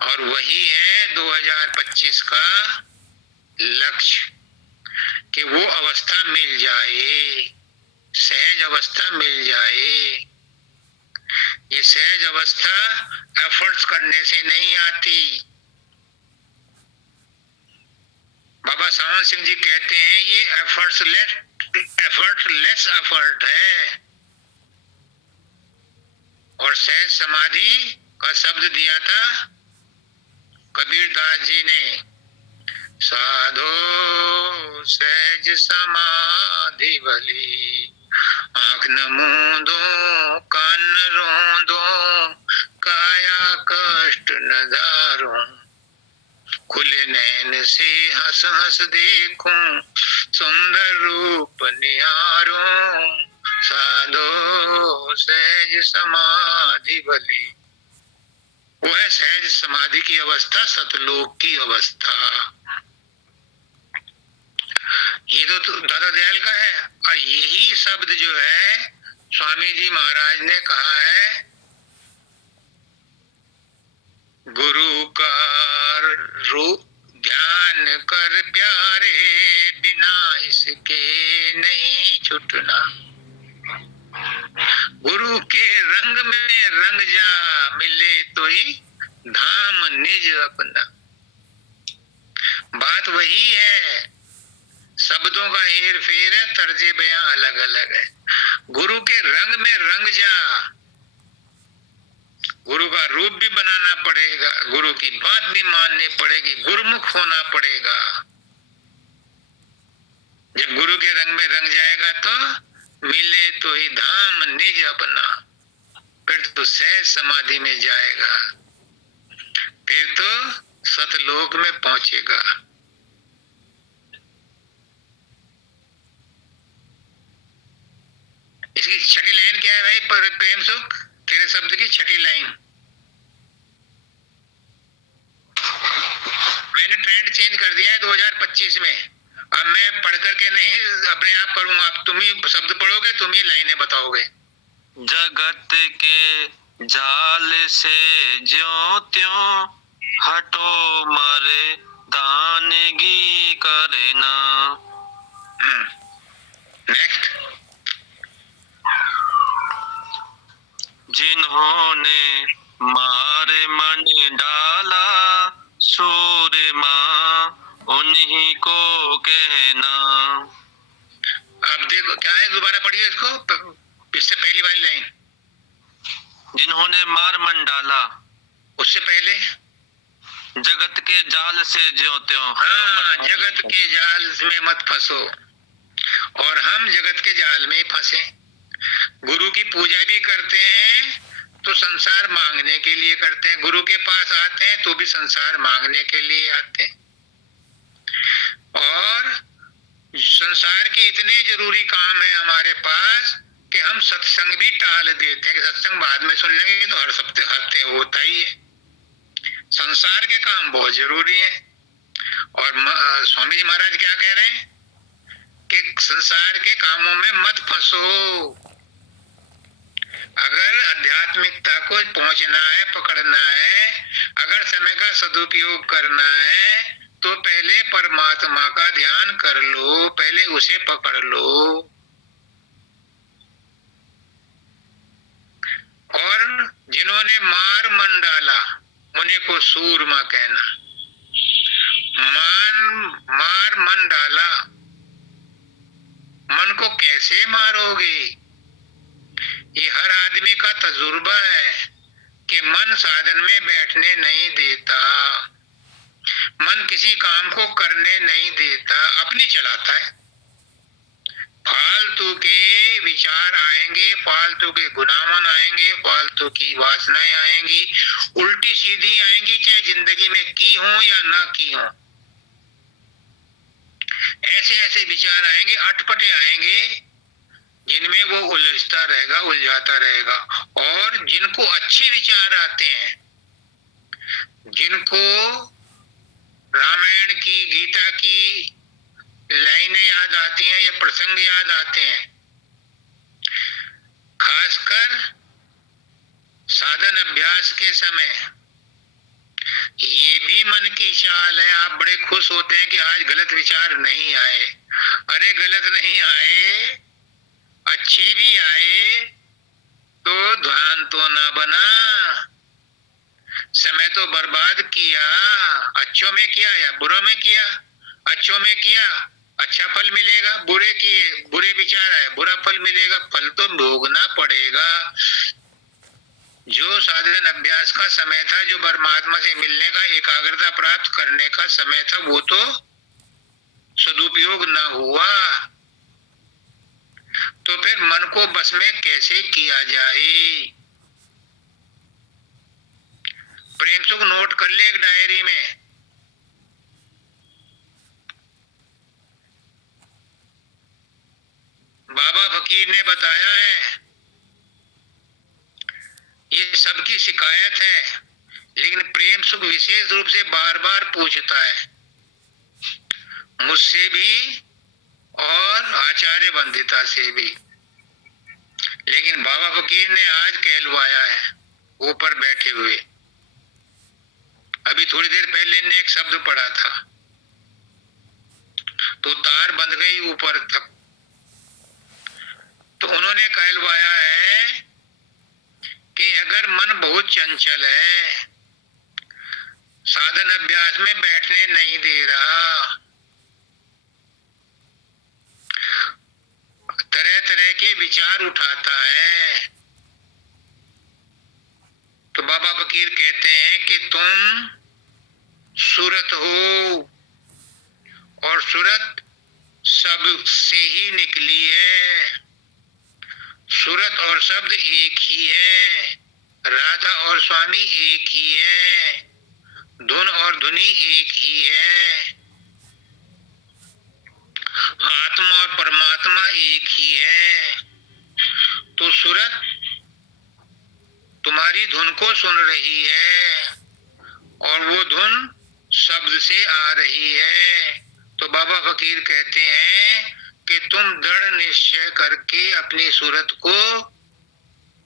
और वही है 2025 का लक्ष्य, कि वो अवस्था मिल जाए, सहज अवस्था मिल जाए। ये सहज अवस्था एफर्ट्स करने से नहीं आती। बाबा सावन सिंह जी कहते हैं ये एफर्टलेस एफर्ट है। और सहज समाधि का शब्द दिया था कबीर दास जी ने, साधो सहज समाधि भली, आंख न मूंदो कान न रोंदो, काया कष्ट न धारो, खुले नैन से हंस हंस देखूं, सुंदर रूप निहारूं, साधो सहज समाधि भली। वो है सहज समाधि की अवस्था, सतलोक की अवस्था। ये तो दादा दयाल का है। और यही शब्द जो है स्वामी जी महाराज ने कहा है, गुरु का रूप ध्यान कर प्यारे, बिना इसके नहीं छूटना। गुरु के रंग में रंग जा, मिले तो ही धाम निज अपना। बात वही है, शब्दों का हेर फेर है, तर्जे बयां अलग अलग है। गुरु के रंग में रंग जा, गुरु का रूप भी बनाना पड़ेगा, गुरु की बात भी माननी पड़ेगी, गुरुमुख होना पड़ेगा। जब गुरु के रंग में रंग जाएगा तो मिले तो ही धाम निज अपना, फिर तो सहज समाधि में जाएगा, फिर तो सतलोक में पहुंचेगा। इसकी छठी लाइन क्या है भाई? पर प्रेम सुख तेरे शब्द की छठी लाइन। मैंने ट्रेंड चेंज कर दिया है 2025 में। अब मैं पढ़ करके नहीं अपने आप करूंगा, अब तुम ही शब्द पढ़ोगे, तुम ही लाइनें बताओगे। जगत के जाल से ज्यों त्यों हटो मरे दानगी करना। नेक्स्ट। जिन्होंने मारे मन डाला सूर्य माँ, उन्हीं को कहना। अब देखो क्या है, दोबारा पढ़िए इसको, इससे पहली वाली लाइन। जिन्होंने मार मन डाला, उससे पहले जगत के जाल से ज्यों त्यों। हाँ, जगत के जाल में मत फंसो। और हम जगत के जाल में ही फंसे। गुरु की पूजा भी करते हैं तो संसार मांगने के लिए करते हैं, गुरु के पास आते हैं तो भी संसार मांगने के लिए आते हैं। और संसार के इतने जरूरी काम है हमारे पास कि हम सत्संग भी टाल देते हैं कि सत्संग बाद में सुन लेंगे, तो हर हफ्ते होता ही है। संसार के काम बहुत जरूरी है। और स्वामी जी महाराज क्या कह रहे हैं कि संसार के कामों में मत फंसो। अगर आध्यात्मिकता को पहुंचना है, पकड़ना है, अगर समय का सदुपयोग करना है, तो पहले परमात्मा का ध्यान कर लो, पहले उसे पकड़ लो। और जिन्होंने मार मन डाला उन्हीं को सूरमा कहना। मार मन डाला, मन को कैसे मारोगे? ये हर आदमी का तजुर्बा है कि मन साधन में बैठने नहीं देता, मन किसी काम को करने नहीं देता, अपनी चलाता है। फालतू के विचार आएंगे, फालतू के गुनाहन आएंगे, फालतू की वासनाएं आएंगी, उल्टी सीधी आएंगी, चाहे जिंदगी में की हो या ना की हो। ऐसे ऐसे विचार आएंगे, अटपटे आएंगे, जिनमें वो उलझता रहेगा, उलझाता रहेगा। और जिनको अच्छे विचार आते हैं, जिनको रामायण की, गीता की लाइनें याद आती हैं या प्रसंग याद आते हैं। खासकर साधन अभ्यास के समय ये भी मन की चाल है। आप बड़े खुश होते हैं कि आज गलत विचार नहीं आए। अरे गलत नहीं आए, अच्छे भी आए तो ध्यान तो ना बना, समय तो बर्बाद किया। अच्छों में किया या बुरों में किया? अच्छों में किया, अच्छा फल मिलेगा। बुरे किए, बुरे विचार आए, बुरा फल मिलेगा। फल तो भोगना पड़ेगा। जो साधन अभ्यास का समय था, जो परमात्मा से मिलने का, एकाग्रता प्राप्त करने का समय था, वो तो सदुपयोग न हुआ। तो फिर मन को बस में कैसे किया जाए? प्रेम सुख नोट कर ले एक डायरी में। बाबा फकीर ने बताया है, ये सबकी शिकायत है, लेकिन प्रेम सुख विशेष रूप से बार बार पूछता है, मुझसे भी और आचार्य बंदिता से भी। लेकिन बाबा फकीर ने आज कहलवाया है ऊपर बैठे हुए। अभी थोड़ी देर पहले ने एक शब्द पढ़ा था तो तार बंध गई ऊपर तक। तो उन्होंने कहलवाया है कि अगर मन बहुत चंचल है, साधन अभ्यास में बैठने नहीं दे रहा, तरह तरह के विचार उठाता है, तो बाबा फकीर कहते हैं कि तुम सूरत हो और सूरत सब से ही निकली है। सूरत और शब्द एक ही है, राधा और स्वामी एक ही है, धुन और धुनी एक ही है, आत्मा और परमात्मा एक ही है। तो सूरत तुम्हारी धुन को सुन रही है और वो धुन शब्द से आ रही है। तो बाबा फकीर कहते हैं कि तुम दृढ़ निश्चय करके अपनी सूरत को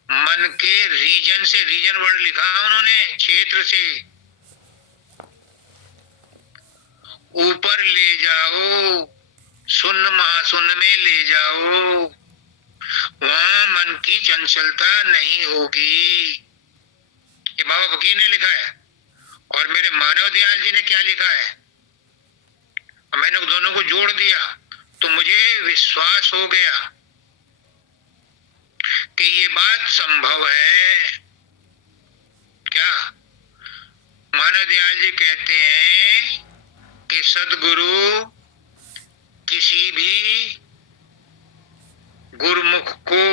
मन के रीजन से, रीजन वर्ड लिखा उन्होंने, क्षेत्र से ऊपर ले जाओ, शून्य महाशून्य में ले जाओ। वहां मन की चंचलता नहीं होगी। ये बाबा फकीर ने लिखा है। और मेरे मानव दयाल जी ने क्या लिखा है, मैंने दोनों को जोड़ दिया तो मुझे विश्वास हो गया कि ये बात संभव है। क्या? मानव दयाल जी कहते हैं कि सदगुरु किसी भी गुरुमुख को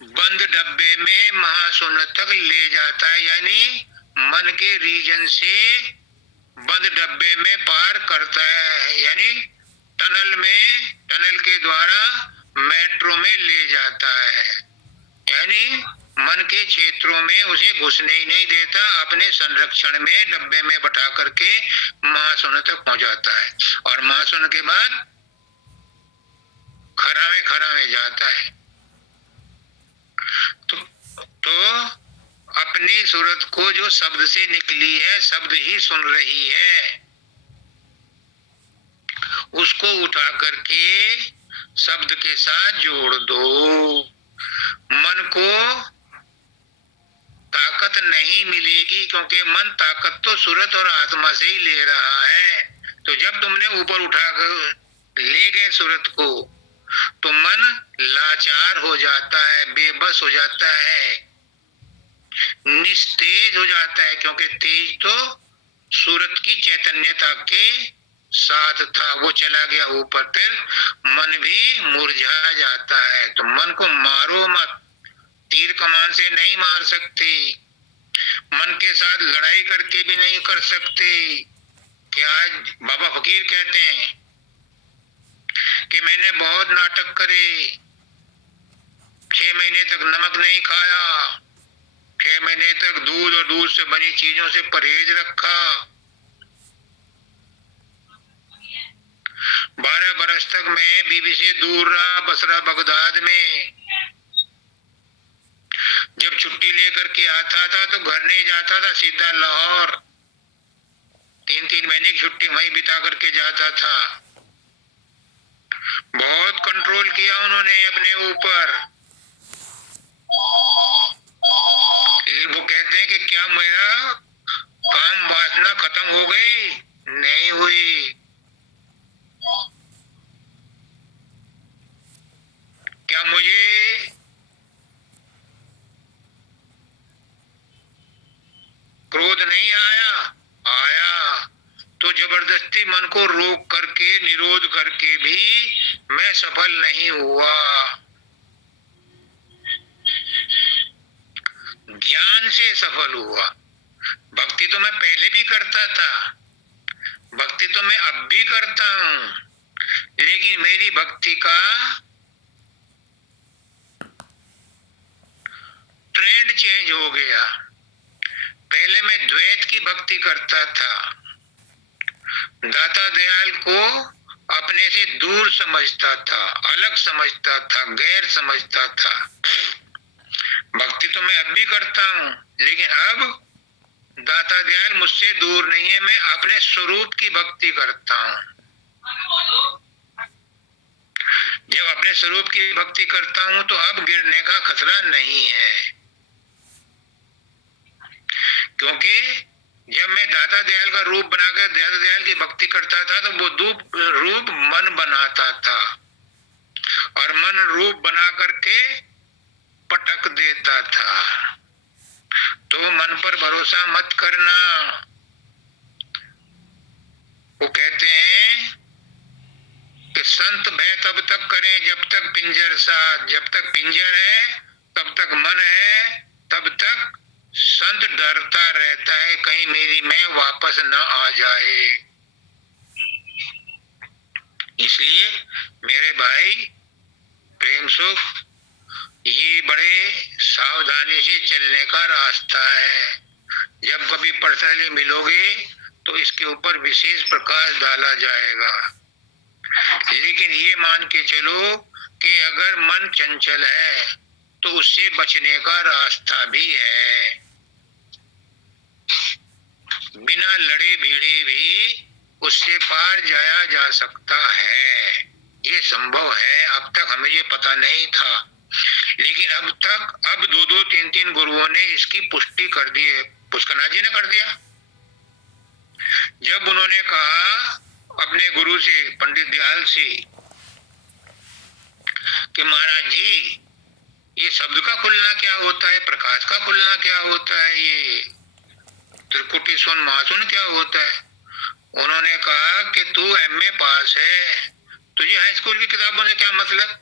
बंद डब्बे में महाशून्य तक ले जाता है, यानी मन के रीजन से बंद डब्बे में पार करता है, यानी टनल में, टनल के द्वारा मेट्रो में ले जाता है। यानी मन के क्षेत्रों में उसे घुसने ही नहीं देता, अपने संरक्षण में डब्बे में बैठा करके महाशून्य तक पहुंचाता है। और महाशून्य के बाद खरा में जाता है। तो अपनी सूरत को जो शब्द से निकली है, शब्द ही सुन रही है, उसको उठा करके शब्द के साथ जोड़ दो। मन को ताकत नहीं मिलेगी, क्योंकि मन ताकत तो सूरत और आत्मा से ही ले रहा है। तो जब तुमने ऊपर उठाकर ले गए सूरत को, तो मन लाचार हो जाता है, बेबस हो जाता है, निस्तेज हो जाता है, क्योंकि तेज तो सूरत की चैतन्यता के साथ था, वो चला गया ऊपर, फिर मन भी मुरझा जाता है। तो मन को मारो मत, तीर कमान से नहीं मार सकते, मन के साथ लड़ाई करके भी नहीं कर सकते। कि आज बाबा फकीर कहते हैं कि मैंने बहुत नाटक करे, 6 महीने तक नमक नहीं खाया, 6 महीने तक दूध और दूध से बनी चीजों से परहेज रखा। 12 बरस तक मैं बीवी से दूर रहा, बसरा बगदाद में। जब छुट्टी लेकर के आता था तो घर नहीं जाता था, सीधा लाहौर 3-3 महीने की छुट्टी वहीं बिता करके जाता था। बहुत कंट्रोल किया उन्होंने अपने ऊपर। वो कहते हैं कि क्या मेरा काम वासना खत्म हो गई? नहीं हुई। क्या मुझे क्रोध नहीं आया? आया। तो जबरदस्ती मन को रोक करके, निरोध करके भी मैं सफल नहीं हुआ। ज्ञान से सफल हुआ। भक्ति तो मैं पहले भी करता था, भक्ति तो मैं अब भी करता हूं, लेकिन मेरी भक्ति का ट्रेंड चेंज हो गया। पहले मैं द्वैत की भक्ति करता था, दाता दयाल को अपने से दूर समझता था, अलग समझता था, गैर समझता था। भक्ति तो मैं अब भी करता हूं, लेकिन अब दाता दयाल मुझसे दूर नहीं है, मैं अपने स्वरूप की भक्ति करता हूं। जब अपने स्वरूप की भक्ति करता हूं तो अब गिरने का खतरा नहीं है, क्योंकि जब मैं दाता दयाल का रूप बनाकर दाता दयाल की भक्ति करता था तो वो रूप मन बनाता था, और मन रूप बना करके पटक देता था। तो मन पर भरोसा मत करना। वो कहते हैं कि संत भय तब तक करें जब तक पिंजर साथ, जब तक पिंजर है तब तक मन है, तब तक संत डरता रहता है कहीं मेरी मैं वापस न आ जाए। इसलिए मेरे भाई प्रेम सुख, ये बड़े सावधानी से चलने का रास्ता है। जब कभी पर्सनली मिलोगे तो इसके ऊपर विशेष प्रकाश डाला जाएगा, लेकिन ये मान के चलो कि अगर मन चंचल है तो उससे बचने का रास्ता भी है। बिना लड़े भिड़े भी उससे पार जाया जा सकता है, ये संभव है। अब तक हमें ये पता नहीं था, लेकिन अब 2-2, 3-3 गुरुओं ने इसकी पुष्टि कर दी है। पुष्करनाथ जी ने कर दिया। जब उन्होंने कहा अपने गुरु से, पंडित दयाल से, कि महाराज जी ये शब्द का खुलना क्या होता है, प्रकाश का खुलना क्या होता है, ये त्रिकुटी सुन महासुन क्या होता है? उन्होंने कहा कि तू एमए पास है, तुझे हाई स्कूल की किताबों से क्या मतलब?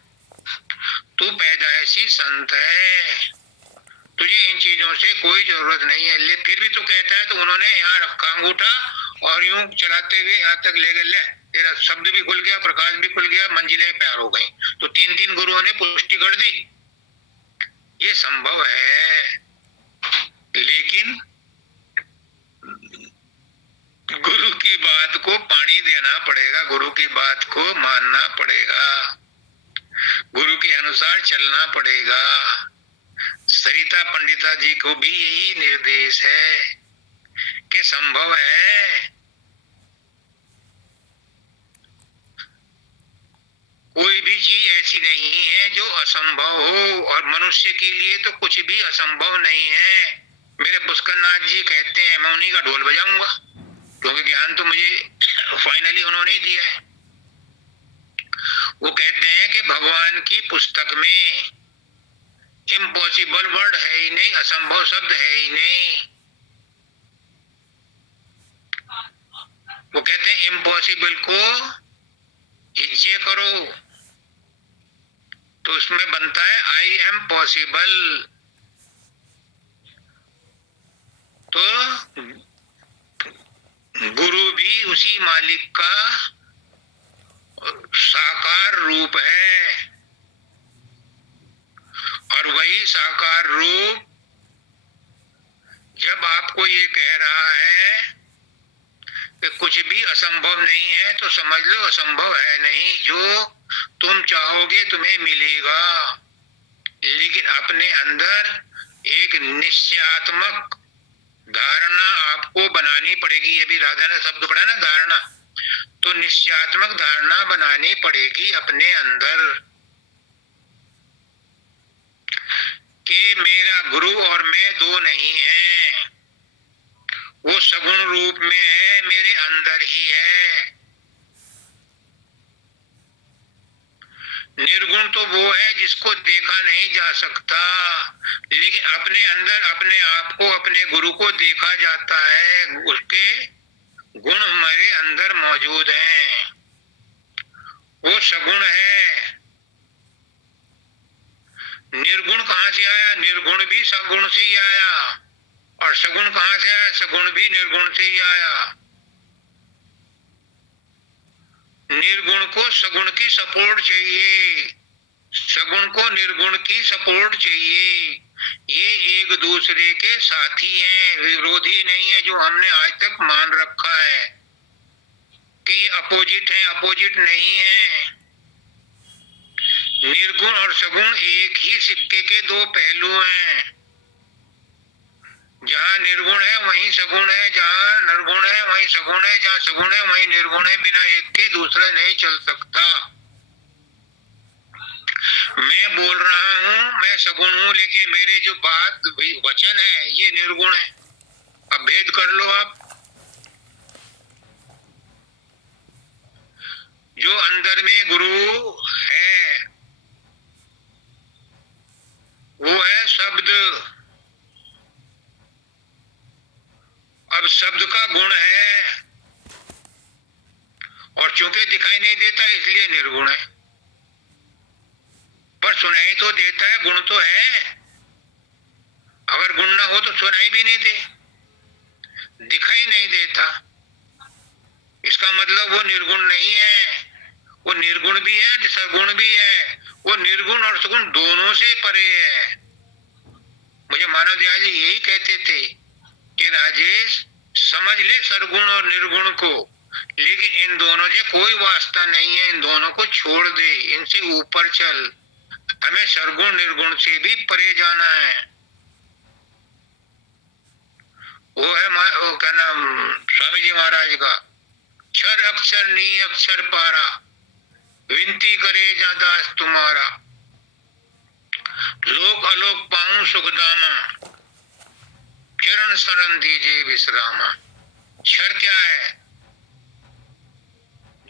तू पैदाइशी संत है, तुझे इन चीजों से कोई जरूरत नहीं है। ले फिर भी तो कहता है। तो उन्होंने यहाँ रखा अंगूठा और यूं चलाते हुए यहाँ तक ले गए, ले तेरा शब्द भी खुल गया, प्रकाश भी खुल गया, मंजिलें प्यार हो गई। तो 3-3 गुरुओं ने पुष्टि कर दी। ये संभव है, लेकिन गुरु की बात को पानी देना पड़ेगा, गुरु की बात को मानना पड़ेगा, गुरु के अनुसार चलना पड़ेगा। सरिता पंडिता जी को भी यही निर्देश है कि संभव है, कोई भी चीज ऐसी नहीं है जो असंभव हो, और मनुष्य के लिए तो कुछ भी असंभव नहीं है। मेरे पुष्करनाथ जी कहते हैं मैं उन्हीं का ढोल बजाऊंगा, क्योंकि ज्ञान तो मुझे फाइनली उन्होंने ही दिया है। वो कहते हैं कि भगवान की पुस्तक में इम्पॉसिबल वर्ड है ही नहीं, असंभव शब्द है ही नहीं। वो कहते हैं इम्पॉसिबल को इज्जे करो तो उसमें बनता है आई एम पॉसिबल। तो गुरु भी उसी मालिक का साकार रूप है, और वही साकार रूप जब आपको ये कह रहा है कि कुछ भी असंभव नहीं है, तो समझ लो असंभव है नहीं, जो तुम चाहोगे तुम्हें मिलेगा। लेकिन अपने अंदर एक निश्चयात्मक धारणा आपको बनानी पड़ेगी। अभी राधा ने शब्द पढ़ा ना, धारणा, तो निश्चयात्मक धारणा बनानी पड़ेगी अपने अंदर कि मेरा गुरु और मैं दो नहीं है, वो सगुण रूप में है, मेरे अंदर ही है। निर्गुण तो वो है जिसको देखा नहीं जा सकता, लेकिन अपने अंदर अपने आप को, अपने गुरु को देखा जाता है, उसके गुण हमारे अंदर मौजूद हैं, वो सगुण है। निर्गुण कहाँ से आया? निर्गुण भी सगुण से ही आया। और सगुण कहाँ से आया? सगुण भी निर्गुण से ही आया। निर्गुण को सगुण की सपोर्ट चाहिए, सगुण को निर्गुण की सपोर्ट चाहिए। ये एक दूसरे के साथी हैं, विरोधी नहीं है, जो हमने आज तक मान रखा है कि ये अपोजिट है, अपोजिट नहीं है। निर्गुण और सगुण एक ही सिक्के के दो पहलू हैं। जहाँ निर्गुण है वहीं सगुण है, जहाँ निर्गुण है वहीं सगुण है, जहाँ सगुण है वहीं निर्गुण है। बिना एक के दूसरा नहीं चल सकता। मैं बोल रहा हूँ मैं सगुण हूँ, लेकिन मेरे जो बात वचन है ये निर्गुण है। अब भेद कर लो आप। जो अंदर में गुरु है वो है शब्द। अब शब्द का गुण है, और चूंकि दिखाई नहीं देता इसलिए निर्गुण है, पर सुनाई तो देता है, गुण तो है। अगर गुण ना हो तो सुनाई भी नहीं दे, दिखाई नहीं देता, इसका मतलब वो निर्गुण नहीं है। वो निर्गुण भी है, सगुण भी है। वो निर्गुण और सगुण दोनों से परे है। मुझे मानव दयाल जी यही कहते थे कि राजेश समझ ले सरगुण और निर्गुण को, लेकिन इन दोनों से कोई वास्ता नहीं है, इन दोनों को छोड़ दे, इनसे ऊपर चल। हमें सरगुण निर्गुण से भी परे जाना है। वो है वो क्या नाम स्वामी जी महाराज का, क्षर अक्षर नी अक्षर पारा, विनती करे जा दास तुम्हारा, लोक अलोक पाऊं सुखदामा, चरण शरण दीजिए विश्रामा। क्षर क्या है?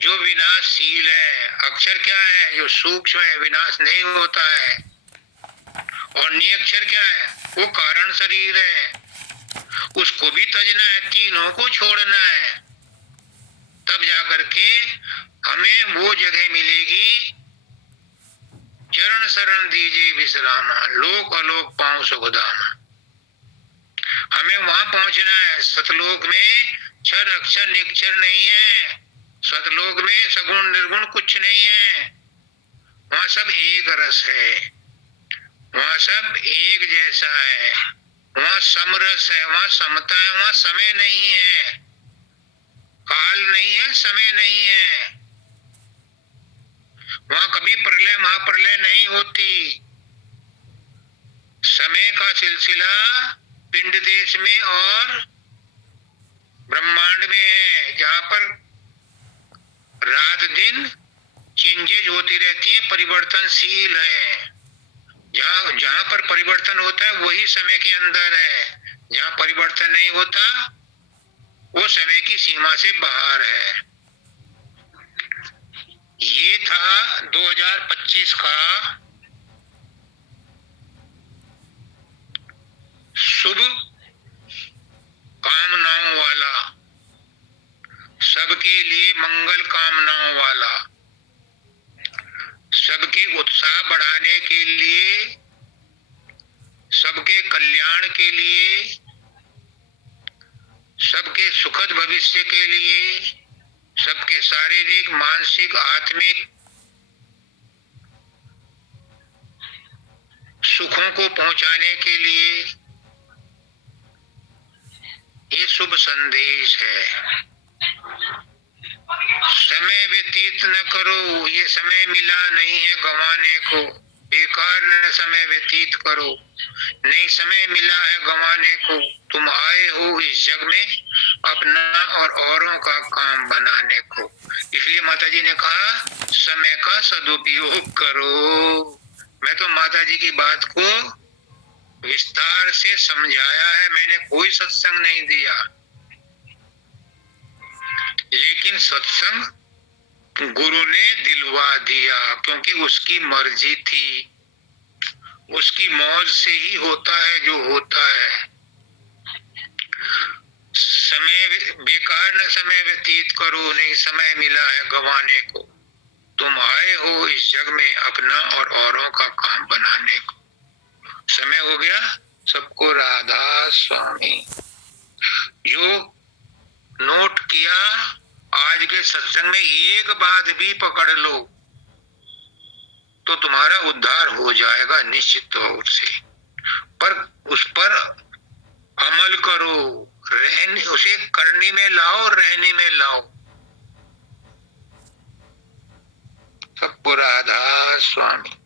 जो विनाशशील है। अक्षर क्या है? जो सूक्ष्म है, विनाश नहीं होता है। और नियक्षर क्या है? वो कारण शरीर है, उसको भी तजना है, तीनों को छोड़ना है, तब जाकर के हमें वो जगह मिलेगी। चरण शरण दीजिए विश्रामा, लोक अलोक पाऊं सुखदामा। हमें वहां पहुंचना है। सतलोक में क्षर अक्षर निक्षर नहीं है, सतलोक में सगुण निर्गुण कुछ नहीं है। वहां सब एक रस है, वहां सब एक जैसा है, वहां समरस है, वहां समता है, वहां समय नहीं है, काल नहीं है, समय नहीं है। वहां कभी प्रलय महाप्रलय नहीं होती। समय का सिलसिला पिंड देश में और ब्रह्मांड में है, जहां पर रात दिन चेंजेज होती रहती है, परिवर्तनशील है। जहां जहां पर परिवर्तन होता है वही समय के अंदर है, जहां परिवर्तन नहीं होता वो समय की सीमा से बाहर है। ये था 2025 का शुभ कामनाओं वाला, सबके लिए मंगल कामनाओं वाला, सबके उत्साह बढ़ाने के लिए, सबके कल्याण के लिए, सबके सुखद भविष्य के लिए, सबके शारीरिक मानसिक आत्मिक सुखों को पहुंचाने के लिए ये शुभ संदेश है। समय व्यतीत न करो, ये समय मिला नहीं है गंवाने को, बेकार न समय व्यतीत करो, नहीं समय मिला है गंवाने को। तुम आए हो इस जग में अपना और औरों का काम बनाने को। इसलिए माता जी ने कहा समय का सदुपयोग करो। मैं तो माता जी की बात को विस्तार से समझाया है, मैंने कोई सत्संग नहीं दिया, लेकिन सत्संग गुरु ने दिलवा दिया, क्योंकि उसकी मर्जी थी, उसकी मौज से ही होता है जो होता है। समय बेकार न समय व्यतीत करो, नहीं समय मिला है गंवाने को। तुम आए हो इस जग में अपना और औरों का काम बनाने को। समय हो गया, सबको राधा स्वामी। जो नोट किया आज के सत्संग में, एक बात भी पकड़ लो तो तुम्हारा उद्धार हो जाएगा निश्चित तौर से। पर उस पर अमल करो, रहने उसे करने में लाओ, रहने में लाओ। सबको राधा स्वामी।